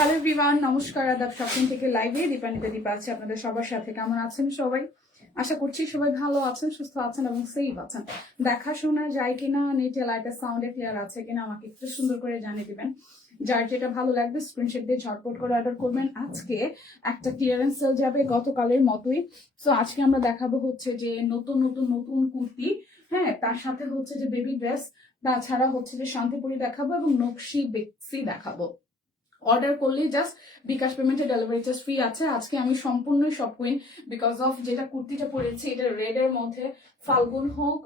Hello everyone, নমস্কার, আদাব। Shopping থেকে লাইভে দীপানিতা দীপা আছে আপনাদের সবার সাথে। কেমন আছেন সবাই? আশা করছি সবাই ভালো আছেন, সুস্থ আছেন এবং সেফ আছেন। দেখাশোনা যায় কিনা, নেটে লাইটের সাউন্ডে ক্লিয়ার আছে কিনা আমাকে একটু সুন্দর করে জানিয়ে দিবেন। যার যেটা ভালো লাগবে স্ক্রিনশট দিয়ে ঝটপট করে অর্ডার করবেন। আজকে একটা ক্লিয়ারেন্স সেল যাবে গতকালের মতোই। সো আজকে আমরা দেখাবো হচ্ছে যে নতুন নতুন নতুন কুর্তি, হ্যাঁ, তার সাথে হচ্ছে যে বেবি ড্রেস, তাছাড়া হচ্ছে যে শান্তিপুরি দেখাবো এবং নকশি বেক্সি দেখাবো। অর্ডার করলে জাস্ট বিকাশ পেমেন্টে ডেলিভারি চার্জ ফ্রি আছে। আজকে আমি সম্পূর্ণই শপ কুইন, বিকজ অফ যেটা কুর্তিটা পরেছি এটা রেড এর মধ্যে। ফাল্গুন হোক,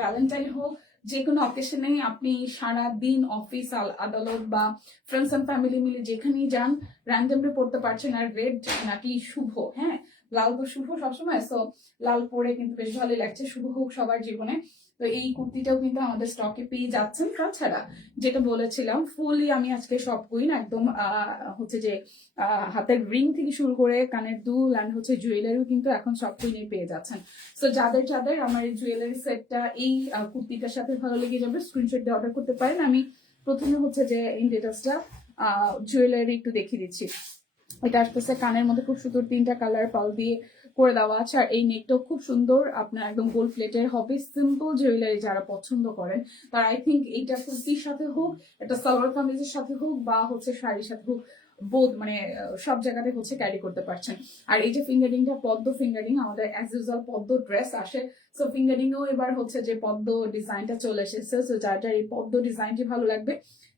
ভ্যালেন্টাইন হোক, যে কোনো অকেশনেই আপনি সারা দিন অফিস আদালত বা ফ্রেন্ডস অ্যান্ড ফ্যামিলি মিলে যেখানেই যান র্যান্ডমলি পড়তে পারছেন। আর রেড নাকি শুভ, হ্যাঁ, লাল তো শুভ সবসময়, সো লাল পরে কিন্তু বেশ ভালোই লাগছে। শুভ হোক সবার জীবনে। তো এই কুর্তিটাও কিন্তু আমাদের স্টকে পেয়ে যাচ্ছেন। তাছাড়া যেটা বলেছিলাম, ফুললি আমি আজকে সব কুইন, একদম হচ্ছে যে হাতের রিং থেকে শুরু করে কানের দুল অ্যান্ড হচ্ছে জুয়েলারিও কিন্তু এখন সব কুইনে পেয়ে যাচ্ছেন। সো যাদের যাদের আমার এই জুয়েলারি সেটটা এই কুর্তিটার সাথে ভালো লেগে যাবে, স্ক্রিনশট দিয়ে অর্ডার করতে পারেন। আমি প্রথমে হচ্ছে যে এই ডিটেলসটা জুয়েলারি একটু দেখিয়ে দিচ্ছি। এটা আসতেছে কানের মধ্যে খুব সুন্দর 3টা কালার পাল দিয়ে করে দেওয়া আছে। আর এই নেকটাও খুব সুন্দর, আপনার একদম গোল্ড প্লেটের হবে। সিম্পল জুয়েলারি যারা পছন্দ করেন তারা আই থিঙ্ক এইটা কুর্তির সাথে হোক, এটা সালোয়ার কামিজের সাথে হোক, বা হচ্ছে শাড়ির সাথে হোক, বোধ মানে সব জায়গাতে হচ্ছে ক্যারি করতে পারছেন। আর এই যে ফিঙ্গারিংটা পদ্ম ফিঙ্গারিং, আমাদের অ্যাজ ইউজুয়াল পদ্ম ড্রেস আসে, সো ফিঙ্গারিংও এবার হচ্ছে যে পদ্ম ডিজাইনটা চলে এসেছে। সো যার যার এই পদ্ম ডিজাইনটি ভালো লাগবে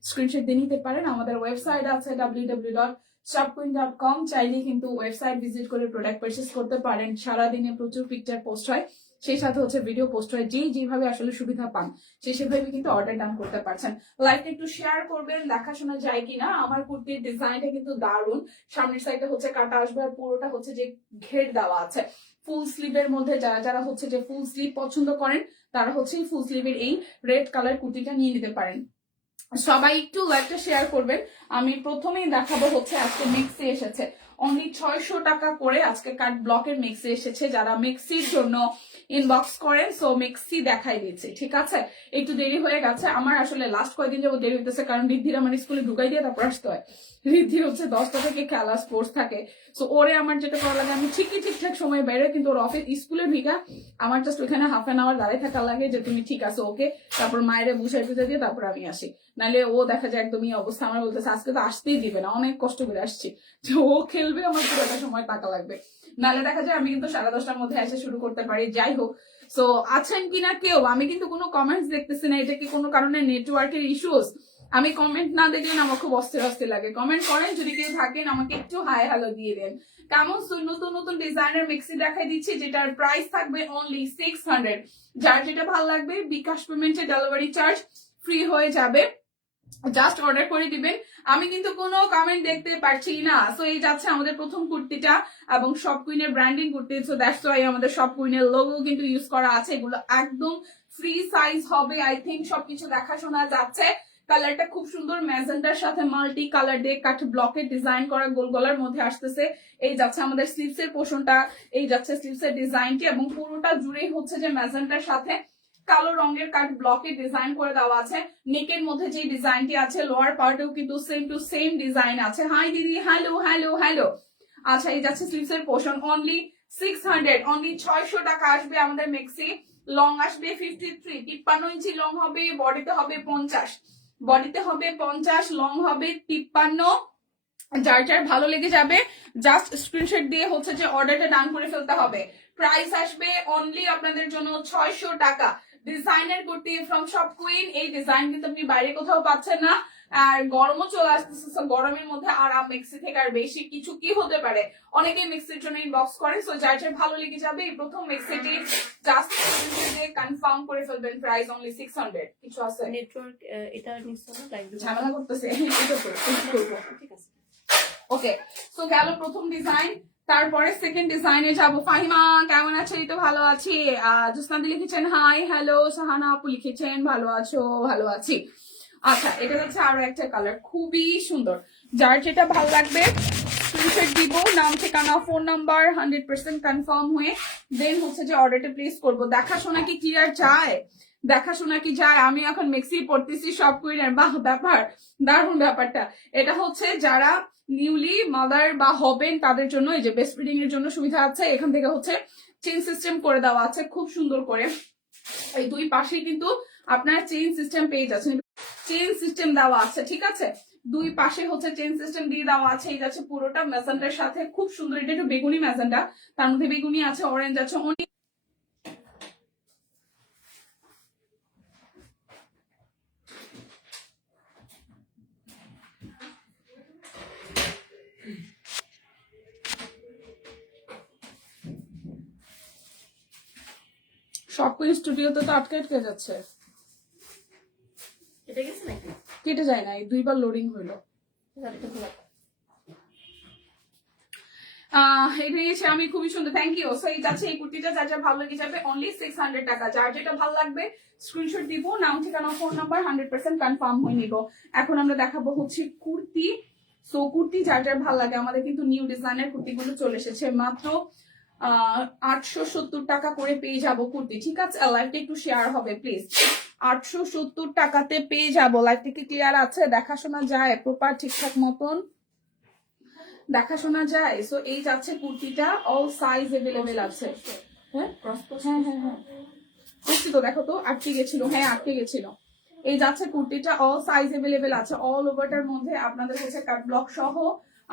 স্ক্রিনশট দিয়ে নিতে পারেন। আমাদের ওয়েবসাইট আছে www.shopqueen.com, চাইলেই কিন্তু ওয়েবসাইট ভিজিট করে প্রোডাক্ট পারচেস করতে পারেন। সারাদিনে প্রচুর পিকচার পোস্ট হয়, সেই সাথে হচ্ছে ভিডিও পোস্ট হয়। যেভাবে আসলে সুবিধা পান সেভাবে কিন্তু অর্ডার ডান করতে পারছেন। লাইকটা একটু শেয়ার করবেন, দেখাশোনা যায় কিনা। আমার কুর্তির ডিজাইনটা কিন্তু দারুণ। সামনের সাইডে হচ্ছে কাটা আসবে আর পুরোটা হচ্ছে যে ঘের দেওয়া আছে। ফুল স্লিভের মধ্যে যারা যারা হচ্ছে যে ফুল স্লিভ পছন্দ করেন তারা হচ্ছে ফুল স্লিভের এই রেড কালার কুর্তিটা নিয়ে নিতে পারেন। সবাই একটু লাইকটা শেয়ার করবেন। আমি প্রথমেই দেখাবো হচ্ছে আজকে মিক্সি এসেছে অনলি 600 টাকা করে। আজকে কাট ব্লকের মিক্সি এসেছে, যারা মিক্সির জন্য ইনবক্স করেন সো মিক্সি দেখাই দিয়েছে, ঠিক আছে। একটু দেরি হয়ে গেছে আমার, আসলে লাস্ট কয়েকদিন যাবো দেরি হইতেছে, কারণ ঋদ্ধির আমার স্কুলে ঢুকাই দিয়ে তারপর আসতে হয়। ঋদ্ধির হচ্ছে 10টা থেকে খেলা স্পোর্টস থাকে, সো ওরে আমার যেটা করা লাগে আমি ঠিকই ঠিকঠাক সময় বেরোয়, কিন্তু ওর অফিস স্কুলের ভিগা আমার জাস্ট ওখানে হাফ অ্যান আওয়ার দাঁড়িয়ে থাকা লাগে যে তুমি ঠিক আছে ওকে, তারপর মায়েরে বুঝাই বুঝাই দিয়ে তারপর আমি আসি। নাহলে ও দেখা যায় একদমই অবস্থা আমার বলতেছে আজকে তো আসতেই দিবে না, অনেক কষ্ট করে আসছি, যে ও খেলবে আমার পুরোটা সময় টাকা লাগবে। নাহলে দেখা যায় আমি কিন্তু 10:30টার মধ্যে এসে শুরু করতে পারি। যাই হোক, সো আছেন কিনা কেউ, আমি কিন্তু কোনো কমেন্টস দেখতেছি না। এটা কি কোনো কারণে নেটওয়ার্কের ইস্যুস? আমি কমেন্ট না দেখলে না আমার খুব অস্থির অস্থির লাগে। কমেন্ট করেন যদি কেউ থাকেন, আমাকে একটু হাই হ্যালো দিয়ে দেন। কেমন নতুন নতুন ডিজাইনের মিক্সি দেখাই দিচ্ছি, যেটার প্রাইস থাকবে অনলি 600। যার যেটা ভালো লাগবে বিকাশ পেমেন্টে ডেলিভারি চার্জ ফ্রি হয়ে যাবে, জাস্ট অর্ডার করে দিবেন। আমি কিন্তু কোনো কমেন্ট দেখতে পাচ্ছি না। সো এই যাচ্ছে আমাদের প্রথম কুর্তিটা, এবং সব কুইনের branding kurti, so that's why আমাদের সব কুইনের লোগো কিন্তু ইউজ করা আছে। এগুলো একদম ফ্রি সাইজ হবে, আই থিঙ্ক সবকিছু দেখাশোনা যাচ্ছে। কালারটা খুব সুন্দর, ম্যাজেন্ডার সাথে মাল্টি কালার দিয়ে কাট ব্লকের ডিজাইন করা গোল গলার মধ্যে আসতেছে। এই যাচ্ছে আমাদের স্লিভস এর পোর্শনটা, এই যাচ্ছে স্লিভস এর ডিজাইনটি, এবং পুরোটা জুড়েই হচ্ছে যে ম্যাজেন্ডার সাথে কালো রঙের কাট ব্লকের ডিজাইন করে দেওয়া আছে। নেকের মধ্যে যে ডিজাইনটি আছে লোয়ার পার্টেও কিন্তু সেম টু সেম ডিজাইন আছে। হাই দিদি, হ্যালো হ্যালো হ্যালো। আচ্ছা, এই যাচ্ছে স্লিভস এর পোর্শন, অনলি 600, অনলি 600 টাকা আসবে আমাদের মেক্সি। লং আসবে 53, 53 ইঞ্চি লং হবে, বডিতে হবে 50, বডিতে হবে 50, লং হবে 53। যার যার ভালো লেগে যাবে জাস্ট স্ক্রিনশট দিয়ে হচ্ছে যে অর্ডারটা ডান করে ফেলতে হবে। প্রাইস আসবে অনলি আপনাদের জন্য 600 টাকা। Designer kurti from shop queen. এই ডিজাইন কিন্তু আপনি বাইরে কোথাও পাচ্ছেন না। আর গরমও চলে আসতেছে, গরমের মধ্যে আরাম মেক্সি থেকে আর বেশি কিছু কি হতে পারে। অনেকেই মেক্সির জন্য ইনবক্স করে, সো যার যার ভালো লেগে যাবে এই প্রথম মেক্সিটি জাস্ট কনফার্ম করে ফেলবেন। Price only 600। কিছু আছে নেটওয়ার্ক এটা নিশ্চয় ঝামেলা করতেছে, ঠিক আছে। ওকে, সো গেল প্রথম ডিজাইন, তারপরে সেকেন্ড ডিজাইনে যাবো। ফাহিমা কেমন আছে? এই তো ভালো আছি। জোসনাদি লিখেছেন হাই হ্যালো। সাহানা আপু লিখেছেন ভালো আছো? ভালো আছি। আচ্ছা, এটা হচ্ছে আরো একটা কালার, খুবই সুন্দর। যার যেটা ভালো লাগবে স্ক্রিনশট দিব, নাম ঠিকানা ফোন নাম্বার 100% কনফার্ম হয়ে দেন হচ্ছে যে অর্ডারটা প্লেস করবো। দেখাশোনা কি ক্লিয়ার চায়? দেখাশোনা কি যায়, আমি এখন মেক্সি পড়তেছি সব কুইনের, বাহ ব্যাপার, দারুণ ব্যাপারটা। এটা হচ্ছে যারা নিউলি মাদার বা হবেন তাদের জন্য এই যে বেস্ট ফিডিং এর জন্য সুবিধা আছে। এখান থেকে হচ্ছে চেইন সিস্টেম করে দেওয়া আছে খুব সুন্দর করে, এই দুই পাশে কিন্তু আপনার চেইন সিস্টেম পেয়ে যাচ্ছেন, চেইন সিস্টেম দেওয়া আছে, ঠিক আছে, দুই পাশে হচ্ছে চেইন সিস্টেম দিয়ে দেওয়া আছে। এই যাচ্ছে পুরোটা ম্যাজেন্টার সাথে খুব সুন্দর, এটা একটু বেগুনি ম্যাজেন্টা, তার মধ্যে বেগুনি আছে, অরেঞ্জ আছে, অনেক শপ কুইন স্টুডিওতে তো আটকে আটকে যাচ্ছে, কেটে গেছে নাকি? কেটে যায় না, এই দুইবার লোডিং হইলো। এটা নিয়েছে আমি, খুবই সুন্দর, থ্যাংক ইউ। সো এই যাচ্ছে এই কুর্তিটা, যার যা ভালো লেগে যাবে অনলি 600 টাকা, যার যেটা ভালো লাগবে স্ক্রিনশট দিব, নাম ঠিকানা ফোন নাম্বার 100% কনফার্ম হয়ে নিব। এখন আমরা দেখাবো হচ্ছে কুর্তি। সো কুর্তি যার যার ভালো লাগে, আমাদের কিন্তু নিউ ডিজাইনের কুর্তিগুলো চলে এসেছে, মাত্র 870 টাকা করে পেয়ে যাব কুর্তি, ঠিক আছে। লাইভটা একটু শেয়ার হবে প্লিজ, 870 টাকাতে পেয়ে যাবো। লাইভটা কি ক্লিয়ার আছে, দেখাশোনা যায় প্রপার ঠিকঠাক মতন দেখাশোনা যায়। সো এই যাচ্ছে কুর্তিটা, অল সাইজ এভেলেবেল আছে। হ্যাঁ হ্যাঁ হ্যাঁ হ্যাঁ বুঝছি তো, দেখো তো আটকে গেছিল, হ্যাঁ আটকে গেছিল। এই যাচ্ছে কুর্তিটা, অল সাইজ এভেলেবেল আছে, অল ওভারটার মধ্যে আপনাদের হচ্ছে কাট ব্লক সহ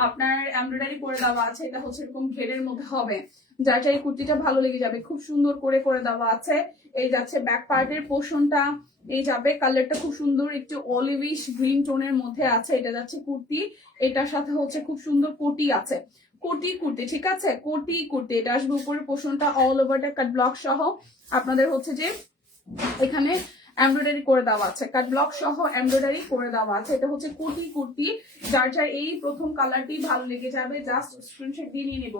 আপনার এমব্রয়ডারি করে দেওয়া আছে। এটা হচ্ছে এরকম ঘেরের মধ্যে হবে, যার এই কুর্তিটা ভালো লেগে যাবে, খুব সুন্দর করে করে দেওয়া আছে। এই যাচ্ছে ব্যাক পার্টের পোর্শনটা, এই যাবে কালারটা খুব সুন্দর, একটু অলিভিশ গ্রিন টোনের মধ্যে আছে। এটা যাচ্ছে কুর্তি, এটার সাথে হচ্ছে খুব সুন্দর কোটি আছে, কোটি কুর্তি, ঠিক আছে, কোটি কুর্তি। এটা আসবে উপরের পোর্শনটা অল ওভারটা কাট ব্লক সহ আপনাদের হচ্ছে যে এখানে এমব্রয়ডারি করে দেওয়া আছে, কাট ব্লক সহ এমব্রয়ডারি করে দেওয়া আছে। এটা হচ্ছে কোটি কুর্তি, যার যার এই প্রথম কালারটি ভালো লেগে যাবে জাস্ট স্ক্রিনশট দিয়ে নিয়ে নিব।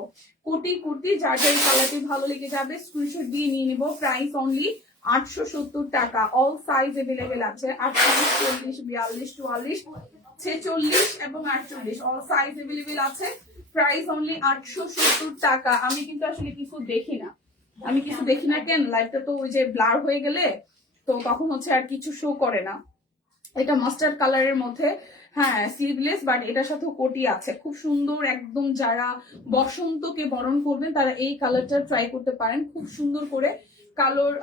কোটি কুর্তি, যার যার এই কালারটি ভালো লেগে যাবে স্ক্রিনশট দিয়ে নিয়ে নিব। প্রাইস অনলি 870 টাকা, অল সাইজ এভেলেবেল আছে, 48, 40, 42, 44, 46 এবং 48 অল সাইজ এভেলেবেল আছে। প্রাইস অনলি 870 টাকা। আমি কিন্তু আসলে কিছু দেখি না, আমি কিছু দেখি না কেন, লাইভটা তো ওই যে ব্লার হয়ে গেলে তো তখন হচ্ছে আর কিছু শো করে না। এটা মাস্টার্ড কালারের মধ্যে, হ্যাঁ স্লিভলেস, বাট এটার সাথে কোটি আছে, খুব সুন্দর একদম। যারা বসন্তকে বরণ করবেন তারা এই কালারটা ট্রাই করতে পারেন, খুব সুন্দর করে কালোর,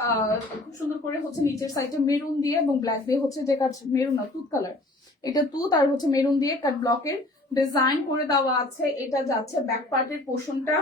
খুব সুন্দর করে হচ্ছে নিচের সাইডে মেরুন দিয়ে এবং ব্ল্যাক দিয়ে হচ্ছে যে কাজ, মেরুন না তুত কালার, এটা তুত আর হচ্ছে মেরুন দিয়ে কাট ব্লকের ডিজাইন করে দেওয়া আছে। এটা যাচ্ছে ব্যাক পার্টের পোর্শনটা,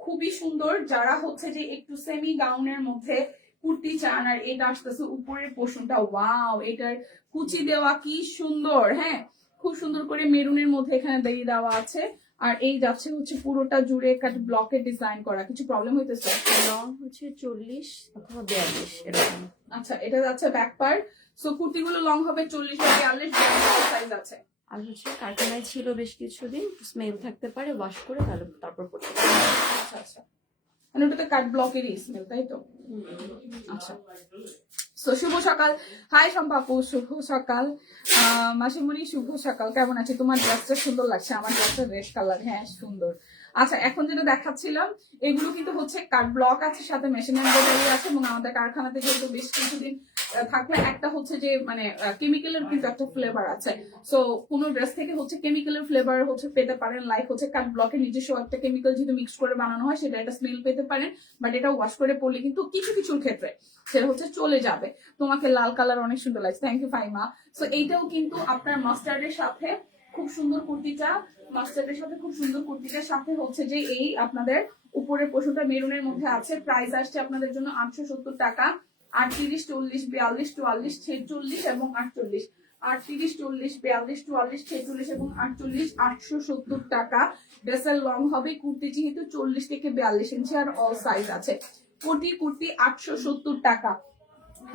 খুবই সুন্দর। যারা হচ্ছে যে একটু সেমি গাউনের মধ্যে কুর্তি চান, আর এটা আসতেছে উপরের পোর্শনটা, ওয়াও, এটার কুচি দেওয়া কি সুন্দর, হ্যাঁ খুব সুন্দর করে মেরুনের মধ্যে এখানে দিয়ে দেওয়া আছে। আর এই যাচ্ছে হচ্ছে পুরোটা জুড়ে কাট ব্লকের ডিজাইন করা, কিছু প্রবলেম হইতেছে? লং হচ্ছে 40 অথবা 42 এরকম। আচ্ছা, এটা যাচ্ছে ব্যাক পার্ট। সো কুর্তিগুলো লং হবে 40 বা 42 সাইজ আছে। আর হচ্ছে কারখানায় ছিল বেশ কিছুদিন, স্মেল থাকতে পারে, ওয়াশ করে তারপর পড়তে পারে। আচ্ছা আচ্ছা, মানে ওটাতে কাট ব্লকেরই স্মেল, তাই তো? আচ্ছা, সো শুভ সকাল, হাই সম্পাপু, শুভ সকাল। মাসিমণি শুভ সকাল, কেমন আছে? তোমার ড্রেসটা সুন্দর লাগছে, আমার ড্রেসটা রেড কালার, হ্যাঁ সুন্দর। আচ্ছা, এখন যেটা দেখাচ্ছিলাম এগুলো কিন্তু হচ্ছে কাট ব্লক আছে, সাথে মেশিন এমব্রয়ডারি আছে, এবং আমাদের কারখানাতে যেহেতু বেশ কিছুদিন থাকলে একটা হচ্ছে যে মানে কেমিক্যালের কিন্তু একটা ফ্লেভার আছে। সো কোনো ড্রেস থেকে হচ্ছে কেমিক্যালের ফ্লেভার হচ্ছে পেতে পারেন, লাইক হচ্ছে কাট ব্লকের নিজস্ব একটা কেমিক্যাল যেহেতু মিক্স করে বানানো হয়, সেটা একটা স্মেল পেতে পারেন। বাট এটা ওয়াশ করে পরলে কিন্তু কিছু কিছুর ক্ষেত্রে সেটা হচ্ছে চলে যাবে। তোমাকে লাল কালার অনেক সুন্দর লাগছে, থ্যাংক ইউ ফাইমা। সো এইটাও কিন্তু আপনার মাস্টার্ডের সাথে খুব সুন্দর কুর্তিটা, মাস্টার্ডের সাথে খুব সুন্দর কুর্তিটার সাথে হচ্ছে যে এই আপনাদের উপরের পোশাকটা মেরুনের মধ্যে আছে। প্রাইস আসছে আপনাদের জন্য 870 টাকা। 38, 40, 42, 44, 46 এবং 48, 38, 40, 42, 44, 46 এবং 48, 870 টাকা। ড্রেসের লং হবে, কুর্তি যেহেতু 40 থেকে 42 ইঞ্চি আর অল সাইজ আছে। কোটি কুর্তি 870 টাকা।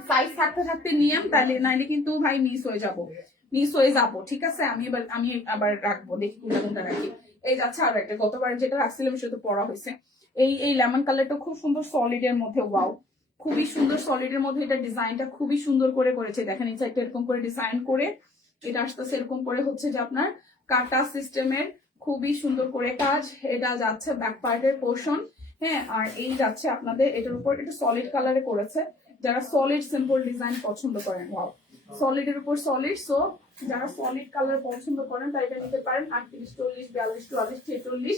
সাইজ থাকতে থাকতে নিয়ম, তাহলে নাইলে কিন্তু ভাই মিস হয়ে যাবো, ঠিক আছে। আমি আবার রাখবো, দেখি কোনটা রাখি। এই যাচ্ছে আর একটা, গতবার যেটা রাখছিলাম সেটা পড়া হয়েছে। এই লেমন কালারটা খুব সুন্দর সলিড এর মধ্যে, ওয়াও খুবই সুন্দর সলিড এর মধ্যে। এটা ডিজাইনটা খুবই সুন্দর করে করেছে, দেখেন এই সাইডটা এরকম করে ডিজাইন করে, এটা আসতেছে এরকম করে হচ্ছে যে আপনার কাটা সিস্টেমের, খুবই সুন্দর করে কাজ। এটা যাচ্ছে ব্যাক পার্টের পোর্শন, হ্যাঁ, আর এই যাচ্ছে আপনাদের এটার উপর একটু সলিড কালারে করেছে। যারা সলিড সিম্পল ডিজাইন পছন্দ করেন, ওয়াও সলিড এর উপর সলিড, সো যারা সলিড কালার পছন্দ করেন তারা এটা নিতে পারেন। 38, 40, 42, 44, 46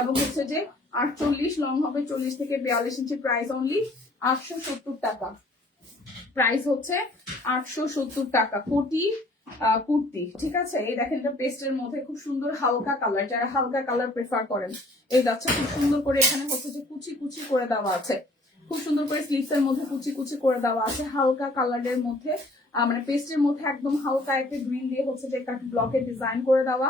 এবং হচ্ছে যে 48 লং হবে 40 থেকে 42 ইঞ্চি। প্রাইস অনলি 870 টাকা, প্রাইস হচ্ছে 870 টাকা। কোটি কুর্তি, ঠিক আছে। এই দেখেন এটা পেস্টের মধ্যে খুব সুন্দর হালকা কালার, যারা হালকা কালার প্রেফার করেন এই যাচ্ছে খুব সুন্দর করে। এখানে হচ্ছে যে কুচি কুচি করে দেওয়া আছে, খুব সুন্দর করে স্লিভস এর মধ্যে কুচি কুচি করে দেওয়া আছে হালকা কালারের মধ্যে, মানে পেস্টের মধ্যে একদম হালকা একটা গ্রিন দিয়ে হচ্ছে যে কাট ব্লকের ডিজাইন করে দেওয়া।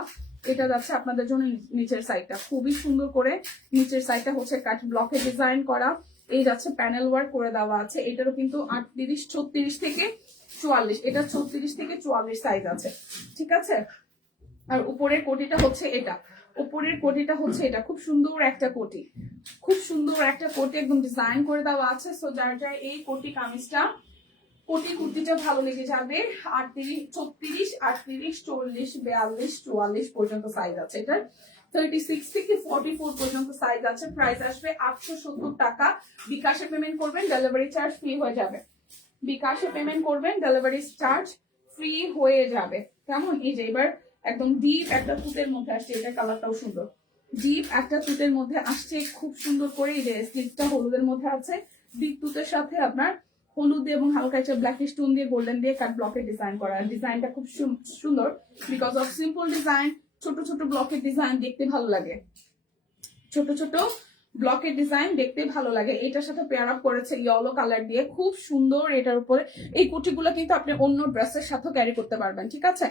এটা যাচ্ছে আপনাদের জন্য নিচের সাইডটা খুবই সুন্দর করে, নিচের সাইডটা হচ্ছে কাট ব্লকের ডিজাইন করা। এই যাচ্ছে প্যানেল ওয়ার্ক করে দেওয়া আছে। এটারও কিন্তু 38, 36 থেকে 44, এটা 36 থেকে 44 সাইজ আছে, ঠিক আছে। আর উপরের কোটিটা হচ্ছে এটা, উপরের কোটিটা হচ্ছে এটা, খুব সুন্দর একটা কোটি, খুব সুন্দর একটা কোটি একদম ডিজাইন করে দেওয়া আছে। সো যার যার এই কোটি কামিজটা, কোটি কুর্তিটা ভালো লেগে যাবে। 38, 36, 38, 40, 42, 44 পর্যন্ত সাইজ আছে এটার। 36 থেকে 44 পর্যন্ত সাইজ আছে। প্রাইস আসবে 870 টাকা। বিকাশে পেমেন্ট করবেন, ডেলিভারি চার্জ ফ্রি হয়ে যাবে। বিকাশে পেমেন্ট করবেন, ডেলিভারি চার্জ ফ্রি হয়ে যাবে। কেমন? এই যে এবার একদম ডিপ একটা তুতের মধ্যে আসছে, এটা কালারটাও সুন্দর। ডিপ একটা তুতের মধ্যে আসছে খুব সুন্দর করে। এই যে স্লিভসটা হলুদের মধ্যে আছে, ডিপ তুতের সাথে আপনার হলুদ এবং হালকা একটা ব্ল্যাক স্টোন দিয়ে গোল্ডেন দিয়ে কাট ব্লকের ডিজাইন করা। ডিজাইনটা খুব সুন্দর বিকজ অফ সিম্পল ডিজাইন, ছোট ছোট ব্লকের ডিজাইন দেখতে ভালো লাগে, ছোট ছোট ব্লকের ডিজাইন দেখতে ভালো লাগে। এটার সাথে পেয়ার আপ করেছে ইয়েলো কালার দিয়ে, খুব সুন্দর। এটার উপরে এই কুর্তিগুলো কিন্তু আপনি অন্য ড্রেসের সাথেও ক্যারি করতে পারবেন, ঠিক আছে।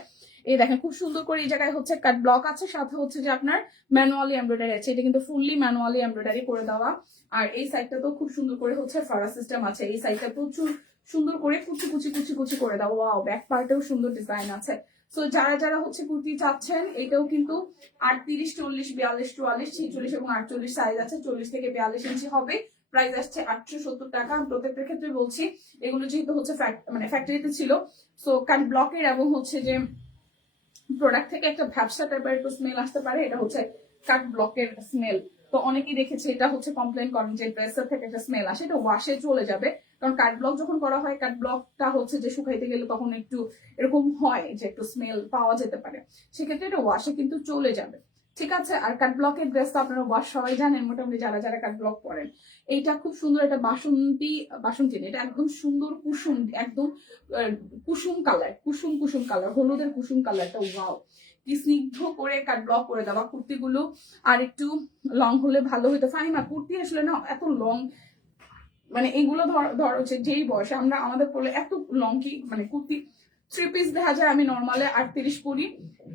এই দেখেন খুব সুন্দর করে এই জায়গায় হচ্ছে কাট ব্লক আছে, সাথে হচ্ছে যে আপনার ম্যানুয়ালি এমব্রয়ডারি আছে। এটা কিন্তু ফুললি ম্যানুয়ালি এমব্রয়ডারি করে দেওয়া। আর এই সাইডটা তো খুব সুন্দর করে হচ্ছে ফারা সিস্টেম আছে। এই সাইডটা প্রচুর সুন্দর করে কুচি কুচি কুচি কুচি করে দেওয়া। ওয়াও, ব্যাক পার্টেও সুন্দর ডিজাইন আছে। সো যারা যারা হচ্ছে কুর্তি চাচ্ছেন, এটাও কিন্তু 38, 40, 42, 44, 46 এবং 48 সাইজ আছে। 40 থেকে 42 ইঞ্চি হবে। প্রাইস আসছে 870 টাকা। আমি প্রত্যেকটার ক্ষেত্রে বলছি এগুলো যেহেতু হচ্ছে মানে ফ্যাক্টরিতে ছিল, সো কাট ব্লকের এবং হচ্ছে যে প্রোডাক্ট থেকে একটা ভ্যাপসা টাইপের একটু স্মেল আসতে পারে, এটা হচ্ছে কাট ব্লকের স্মেল। তো অনেকেই দেখেছে এটা হচ্ছে কমপ্লেন করেন যে ড্রেসের থেকে একটা স্মেল আসে, এটা ওয়াশে চলে যাবে। কারণ কাট ব্লক যখন করা হয়, কাট ব্লকটা হচ্ছে যে শুকাইতে গেলে তখন একটু এরকম হয় যে একটু স্মেল পাওয়া যেতে পারে, সেক্ষেত্রে এটা ওয়াশে কিন্তু চলে যাবে, ঠিক আছে। আর কাট ব্লকের ড্রেস তো আপনারা ওয়াশ সবাই জানেন মোটামুটি, যারা যারা কাট ব্লক পরেন। এইটা খুব সুন্দর, এটা বাসন্তী এটা একদম সুন্দর কুসুম, একদম কুসুম কালার, কুসুম কুসুম কালার, হলুদের কুসুম কালারটা। ওয়াও, কি স্নিগ্ধ করে কাট ব্লক করে দেওয়া। কুর্তিগুলো আর একটু লং হলে ভালো হইতো। ফাহিমা, কুর্তি আসলে না এত লং, মানে এগুলো ধর হচ্ছে যেই বয়সে আমরা আমাদের পড়লে এত লং কি, মানে কুর্তি 3 পিস দেখা যায় আমি নর্মালে 38 পরি,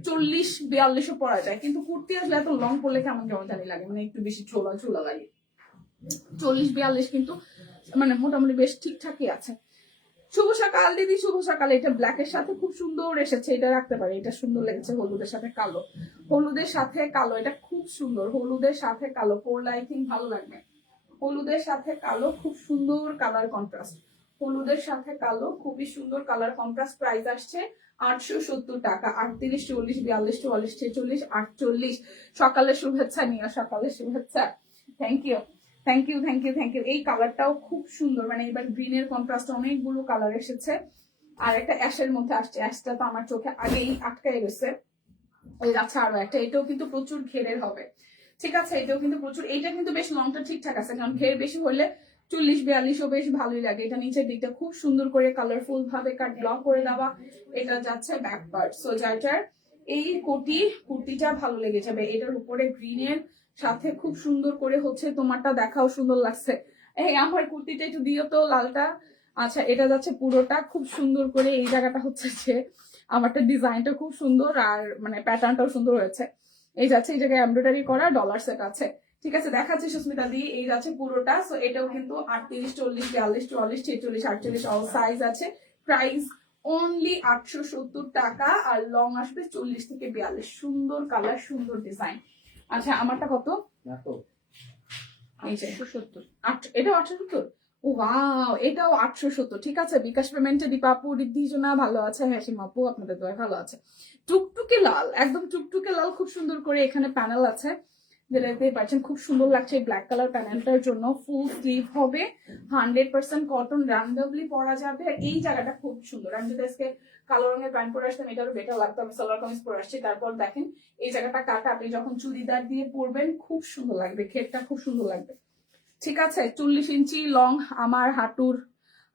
40, 42 পরা যায়, কিন্তু কুর্তি আসলে এত লং পরলে কেমন কেমন জানি লাগে, মানে একটু বেশি ঝোলা ঝোলা লাগে। 40, 42 কিন্তু মানে মোটামুটি বেশ ঠিকঠাকই আছে। শুভ সকাল দিদি, শুভ সকাল। এটা ব্ল্যাকের সাথে খুব সুন্দর এসেছে, এটা রাখতে পারি, এটা সুন্দর লেগেছে। হলুদের সাথে কালো, হলুদের সাথে কালো, এটা খুব সুন্দর। হলুদের সাথে কালো পরলে আই থিঙ্ক ভালো লাগবে। হলুদের সাথে কালো, খুব সুন্দর কালার কন্ট্রাস্ট। হলুদের সাথে কালো, খুবই সুন্দর কালার কন্ট্রাস্ট। প্রাইস আসছে 870 টাকা। 38, 40, 42, 44, 46, 48। সকালের শুভেচ্ছা নিয়ে, সকালের শুভেচ্ছা। Thank you, thank you, thank you, thank you. এই কালারটাও খুব সুন্দর, মানে এবার গ্রিনের কন্ট্রাস্ট অনেকগুলো কালার এসেছে। আর একটা অ্যাশের মধ্যে আসছে, অ্যাশটা তো আমার চোখে আগেই আটকায় গেছে। এই যাচ্ছে আরো একটা, এটাও কিন্তু প্রচুর ঘেরের হবে, ঠিক আছে। এটাও কিন্তু প্রচুর, এইটা কিন্তু বেশ লংটা ঠিকঠাক আছে, কারণ ঘের বেশি হলে 40, 42ও বেশ ভালোই লাগে। এটা নিচের দিকটা খুব সুন্দর করে কালারফুল ভাবে কাট ব্লক করে দেওয়া। এটা যাচ্ছে ব্যাক পার্ট। সো যার এই কুর্তিটা ভালো লেগে যাবে। এটার উপরে গ্রিনের সাথে খুব সুন্দর করে হচ্ছে, তোমারটা দেখাও সুন্দর লাগছে। এই আমার কুর্তিটা একটু দিও তো লালটা। আচ্ছা, এটা যাচ্ছে পুরোটা খুব সুন্দর করে। এই জায়গাটা হচ্ছে যে আমারটা ডিজাইনটা খুব সুন্দর, আর মানে প্যাটার্নটাও সুন্দর হয়েছে। এই যাচ্ছে এই জায়গায় এমব্রয়ডারি করা ডলার সেট আছে, ঠিক আছে। দেখাচ্ছি সুস্মিতা দি, এই যাচ্ছে পুরোটা। সো এটাও কিন্তু 38, 40, 42, 44, 46, 48 অল সাইজ আছে। প্রাইস অনলি 870 টাকা। আর লং আসবে 40 থেকে 42। সুন্দর কালার, সুন্দর ডিজাইন। আচ্ছা, আমারটা কত? এই যে 870। এটাও 870। ওয়াও, এটাও 870, ঠিক আছে। বিকাশ পেমেন্টে দীপাপু, রিদ্ধিজনা ভালো আছে, হ্যাসিম আপু আপনাদের দয়া ভালো আছে। টুকটুকে লাল, একদম টুকটুকে লাল, খুব সুন্দর করে এখানে প্যানেল আছে। দেখতেই পাচ্ছেন খুব সুন্দর লাগছে ব্ল্যাক কালার প্যানেলটার জন্য। ফুল স্লিভ হবে, 100% কটন, রান্ডাবলি পরা যাবে। আর এই জায়গাটা খুব সুন্দর। আমি যদি আজকে কালো রঙের প্যান্ট পরে আসতাম এটা আরো বেটার লাগতো, আমি সালোয়ার কামিজ পরে আসছি। তারপর দেখেন এই জায়গাটা কাটা, আপনি যখন চুড়িদার দিয়ে পরবেন খুব সুন্দর লাগবে, ঘেরটা খুব সুন্দর লাগবে। ঠিক আছে, 40 ইঞ্চি লং, আমার হাঁটুর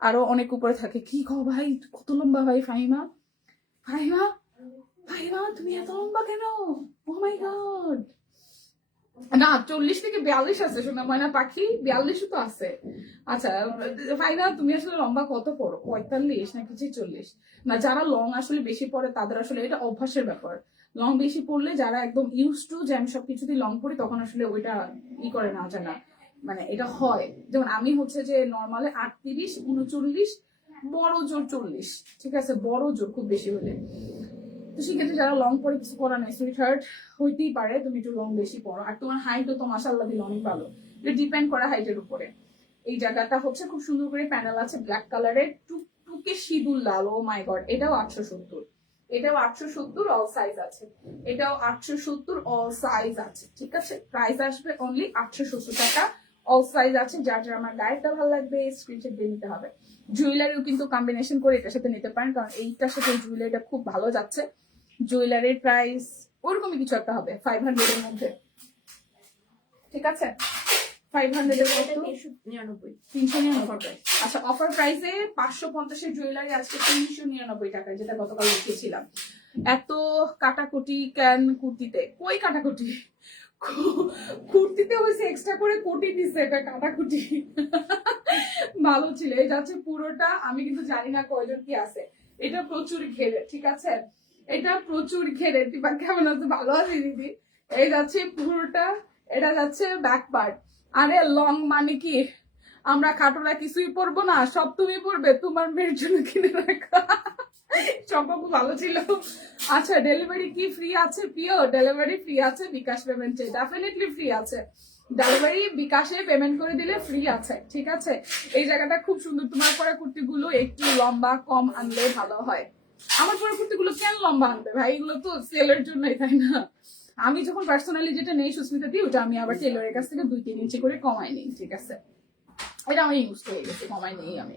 আরো অনেক উপরে থাকে। কি কও ভাই, কত লম্বা ভাই ফাহিমা? ফাহিমা, ফাহিমা তুমি এত লম্বা কেন? ও মাই গড। না 40 থেকে 42 আছে সোনা ময়না পাখি, 42 তো আছে। আচ্ছা ফাইনা, তুমি আসলে লম্বা কত পড়ো, 45 নাকি 40? না, যারা লং আসলে বেশি পড়ে তাদের আসলে এটা অভ্যাসের ব্যাপার। লং বেশি পড়লে যারা একদম ইউজ টু যে আমি সবকিছুতে লং পড়ি, তখন আসলে ওইটা ই করে না জানা, মানে এটা হয়। যেমন আমি হচ্ছে যে নর্মালে 38, 39, বড় জোর 40। ঠিক আছে, বড় জোর খুব বেশি হলে। তো সেক্ষেত্রে যারা লং পরে কিছু করা নাই, সুইট হার্ট হইতেই পারে তুমি একটু লং বেশি পড়ো। আর তোমার হাইটও তো মাশাআল্লাহ দিলে অনেক ভালো, এটা ডিপেন্ড করে হাইটের উপরে। এই জায়গাটা হচ্ছে খুব সুন্দর করে প্যানেল আছে ব্ল্যাক কালারের, টুকটুকে সিঁদুর লাল। ও মাই গড, এটাও 870, এটাও 870 অল সাইজ আছে, এটাও 870 অল সাইজ আছে। ঠিক আছে, প্রাইস আসবে অনলি 870 টাকা, অল সাইজ আছে। যার যার আমার গায়েরটা ভালো লাগবে স্ক্রিনশট দিয়ে নিতে হবে। জুয়েলারিও কিন্তু কম্বিনেশন করে এটার সাথে নিতে পারেন, কারণ এইটার সাথে জুয়েলারিটা খুব ভালো যাচ্ছে। জুয়েলারির প্রাইস ওরকমই কিছু একটা হবে 500 এর মধ্যে। ঠিক আছে, 500 এর মধ্যে 399। আচ্ছা, অফার প্রাইসে 550 এর জুয়েলারি আজকে 399 টাকা, যেটা গতকাল দেখিয়েছিলাম। এত কাটাকুটি কেন কুর্তিতে? কই কাটাকুটি, কুর্তিতে হয়েছে এক্সট্রা করে কোটি দিছে, এটা কাটাকুটি। ভালো ছিল। এই যাচ্ছে পুরোটা, আমি কিন্তু জানি না কয়জন কি আছে। এটা প্রচুর ঘেরে, ঠিক আছে, এটা প্রচুর ঘেরে। দিবা কেমন আছে? ভালো আছে দিদি। এই যাচ্ছে পুরোটা, এটা যাচ্ছে ব্যাক পার্ট। আরে লং মানে কি আমরা খাটোরা কিছুই পরবো না, সব তুমি পরবে, তোমার মেয়ের জন্য কিনে রাখা। সম্পর্ক ভালো ছিল। আচ্ছা, ডেলিভারি কি ফ্রি আছে? পিওর ডেলিভারি ফ্রি আছে, বিকাশ পেমেন্টে ডেফিনেটলি ফ্রি আছে। ডেলিভারি বিকাশে পেমেন্ট করে দিলে ফ্রি আছে। ঠিক আছে, এই জায়গাটা খুব সুন্দর। তোমার পরে কুর্তিগুলো একটু লম্বা কম আনলে ভালো হয়। আমার পরে কুর্তিগুলো কেন লম্বা আনবে ভাই? এগুলো তো সেলের জন্যই, তাই না? আমি যখন পার্সোনালি যেটা নেই সুস্মিতা দিই, ওটা আমি আবার টেলরের কাছ থেকে 2-3 ইঞ্চি করে কমাই নিই। ঠিক আছে, এটা আমি ইউজ হয়ে গেছে, কমাই নেই আমি।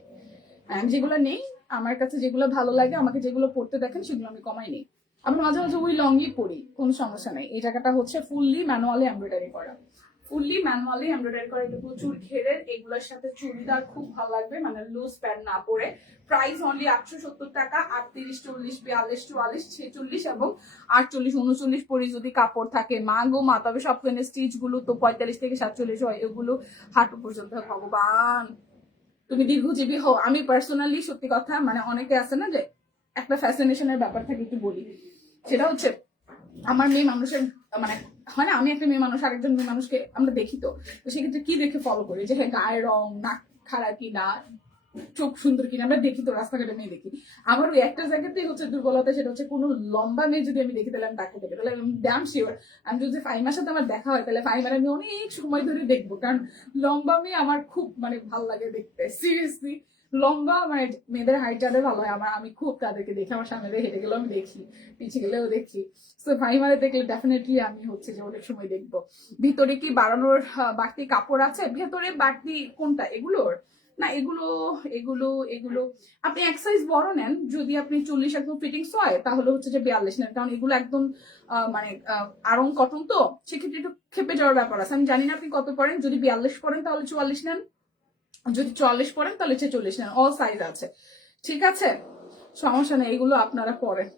যেগুলো নেই আমার কাছে, যেগুলো ভালো লাগে, আমাকে যেগুলো পড়তে দেখেন সেগুলো আমি কমাই নিই। আমি মাঝে মাঝে ওই লংই পরি, কোনো সমস্যা নেই। এই জায়গাটা হচ্ছে ফুললি ম্যানুয়ালি এমব্রয়ডারি করা, ফুললি ম্যানুয়ালি এমব্রয়ডারি করা, এটা প্রচুর ঘেরের। এগুলোর সাথে চুড়িদার খুব ভালো লাগবে, মানে লুজ প্যান্ট না পরে। প্রাইস অনলি 870 টাকা। 38, 40, 42, 44, 46 এবং 48, 39 পরি যদি কাপড় থাকে, মা গো মা। তবে সব পেনের স্টিচ গুলো তো 45 থেকে 47 হয়, এগুলো হাঁটু পর্যন্ত। ভগবান তুমি দীর্ঘজীবী হও। আমি পার্সোনালি সত্যি কথা, মানে অনেকে আছে না যে একটা ফ্যাসিনেশনের ব্যাপার থাকে, একটু বলি। সেটা হচ্ছে আমার মেয়ে মানুষের, মানে হয় না, আমি একটা মেয়ে মানুষ, আরেকজন মেয়ে মানুষকে আমরা দেখি। তো সেক্ষেত্রে কি দেখে ফলো করি? যে হ্যাঁ, গায়ের রং, নাক খারাপ কিনা, চোখ সুন্দর কিনা, আমরা দেখি তো, রাস্তাঘাটে মেয়ে দেখি। আমার ওই একটা জায়গাতেই হচ্ছে দুর্বলতা, সেটা হচ্ছে কোনো লম্বা মেয়ে যদি আমি দেখি, তাহলে আমি তাকে দেখি, তাহলে ড্যাম শিওর আমি যদি ফাইমার সাথে আমার দেখা হয়, তাহলে ফাইমার আমি অনেক সময় ধরে দেখবো। কারণ লম্বা মেয়ে আমার খুব মানে ভালো লাগে দেখতে, সিরিয়াসলি। লম্বা মানে মেয়েদের হাইট যাদের ভালো হয়, আমি খুব তাদেরকে দেখি। আমার সামনে দিয়ে হেঁটে গেলেও আমি দেখি, পিছিয়ে গেলেও দেখি। তো ফাইমারে দেখলে ডেফিনেটলি আমি হচ্ছে যে অনেক সময় দেখবো। ভিতরে কি বাড়ানোর বাড়তি কাপড় আছে? ভেতরে বাড়তি কোনটা? এগুলোর না, এগুলো এগুলো এগুলো আপনি এক সাইজ বড় নেন। যদি আপনি 40 একদম ফিটিংস হয়, তাহলে হচ্ছে যে 42 নেন, কারণ এগুলো একদম মানে আরং কটন, তো সেক্ষেত্রে একটু খেপে যাওয়ার ব্যাপার আছে। আমি জানি না আপনি কত পড়েন। যদি 42 পড়েন তাহলে 44 নেন, যদি 44 পড়েন তাহলে 46 নেন। অল সাইজ আছে, ঠিক আছে, সমস্যা নেই। এগুলো আপনারা পরেন।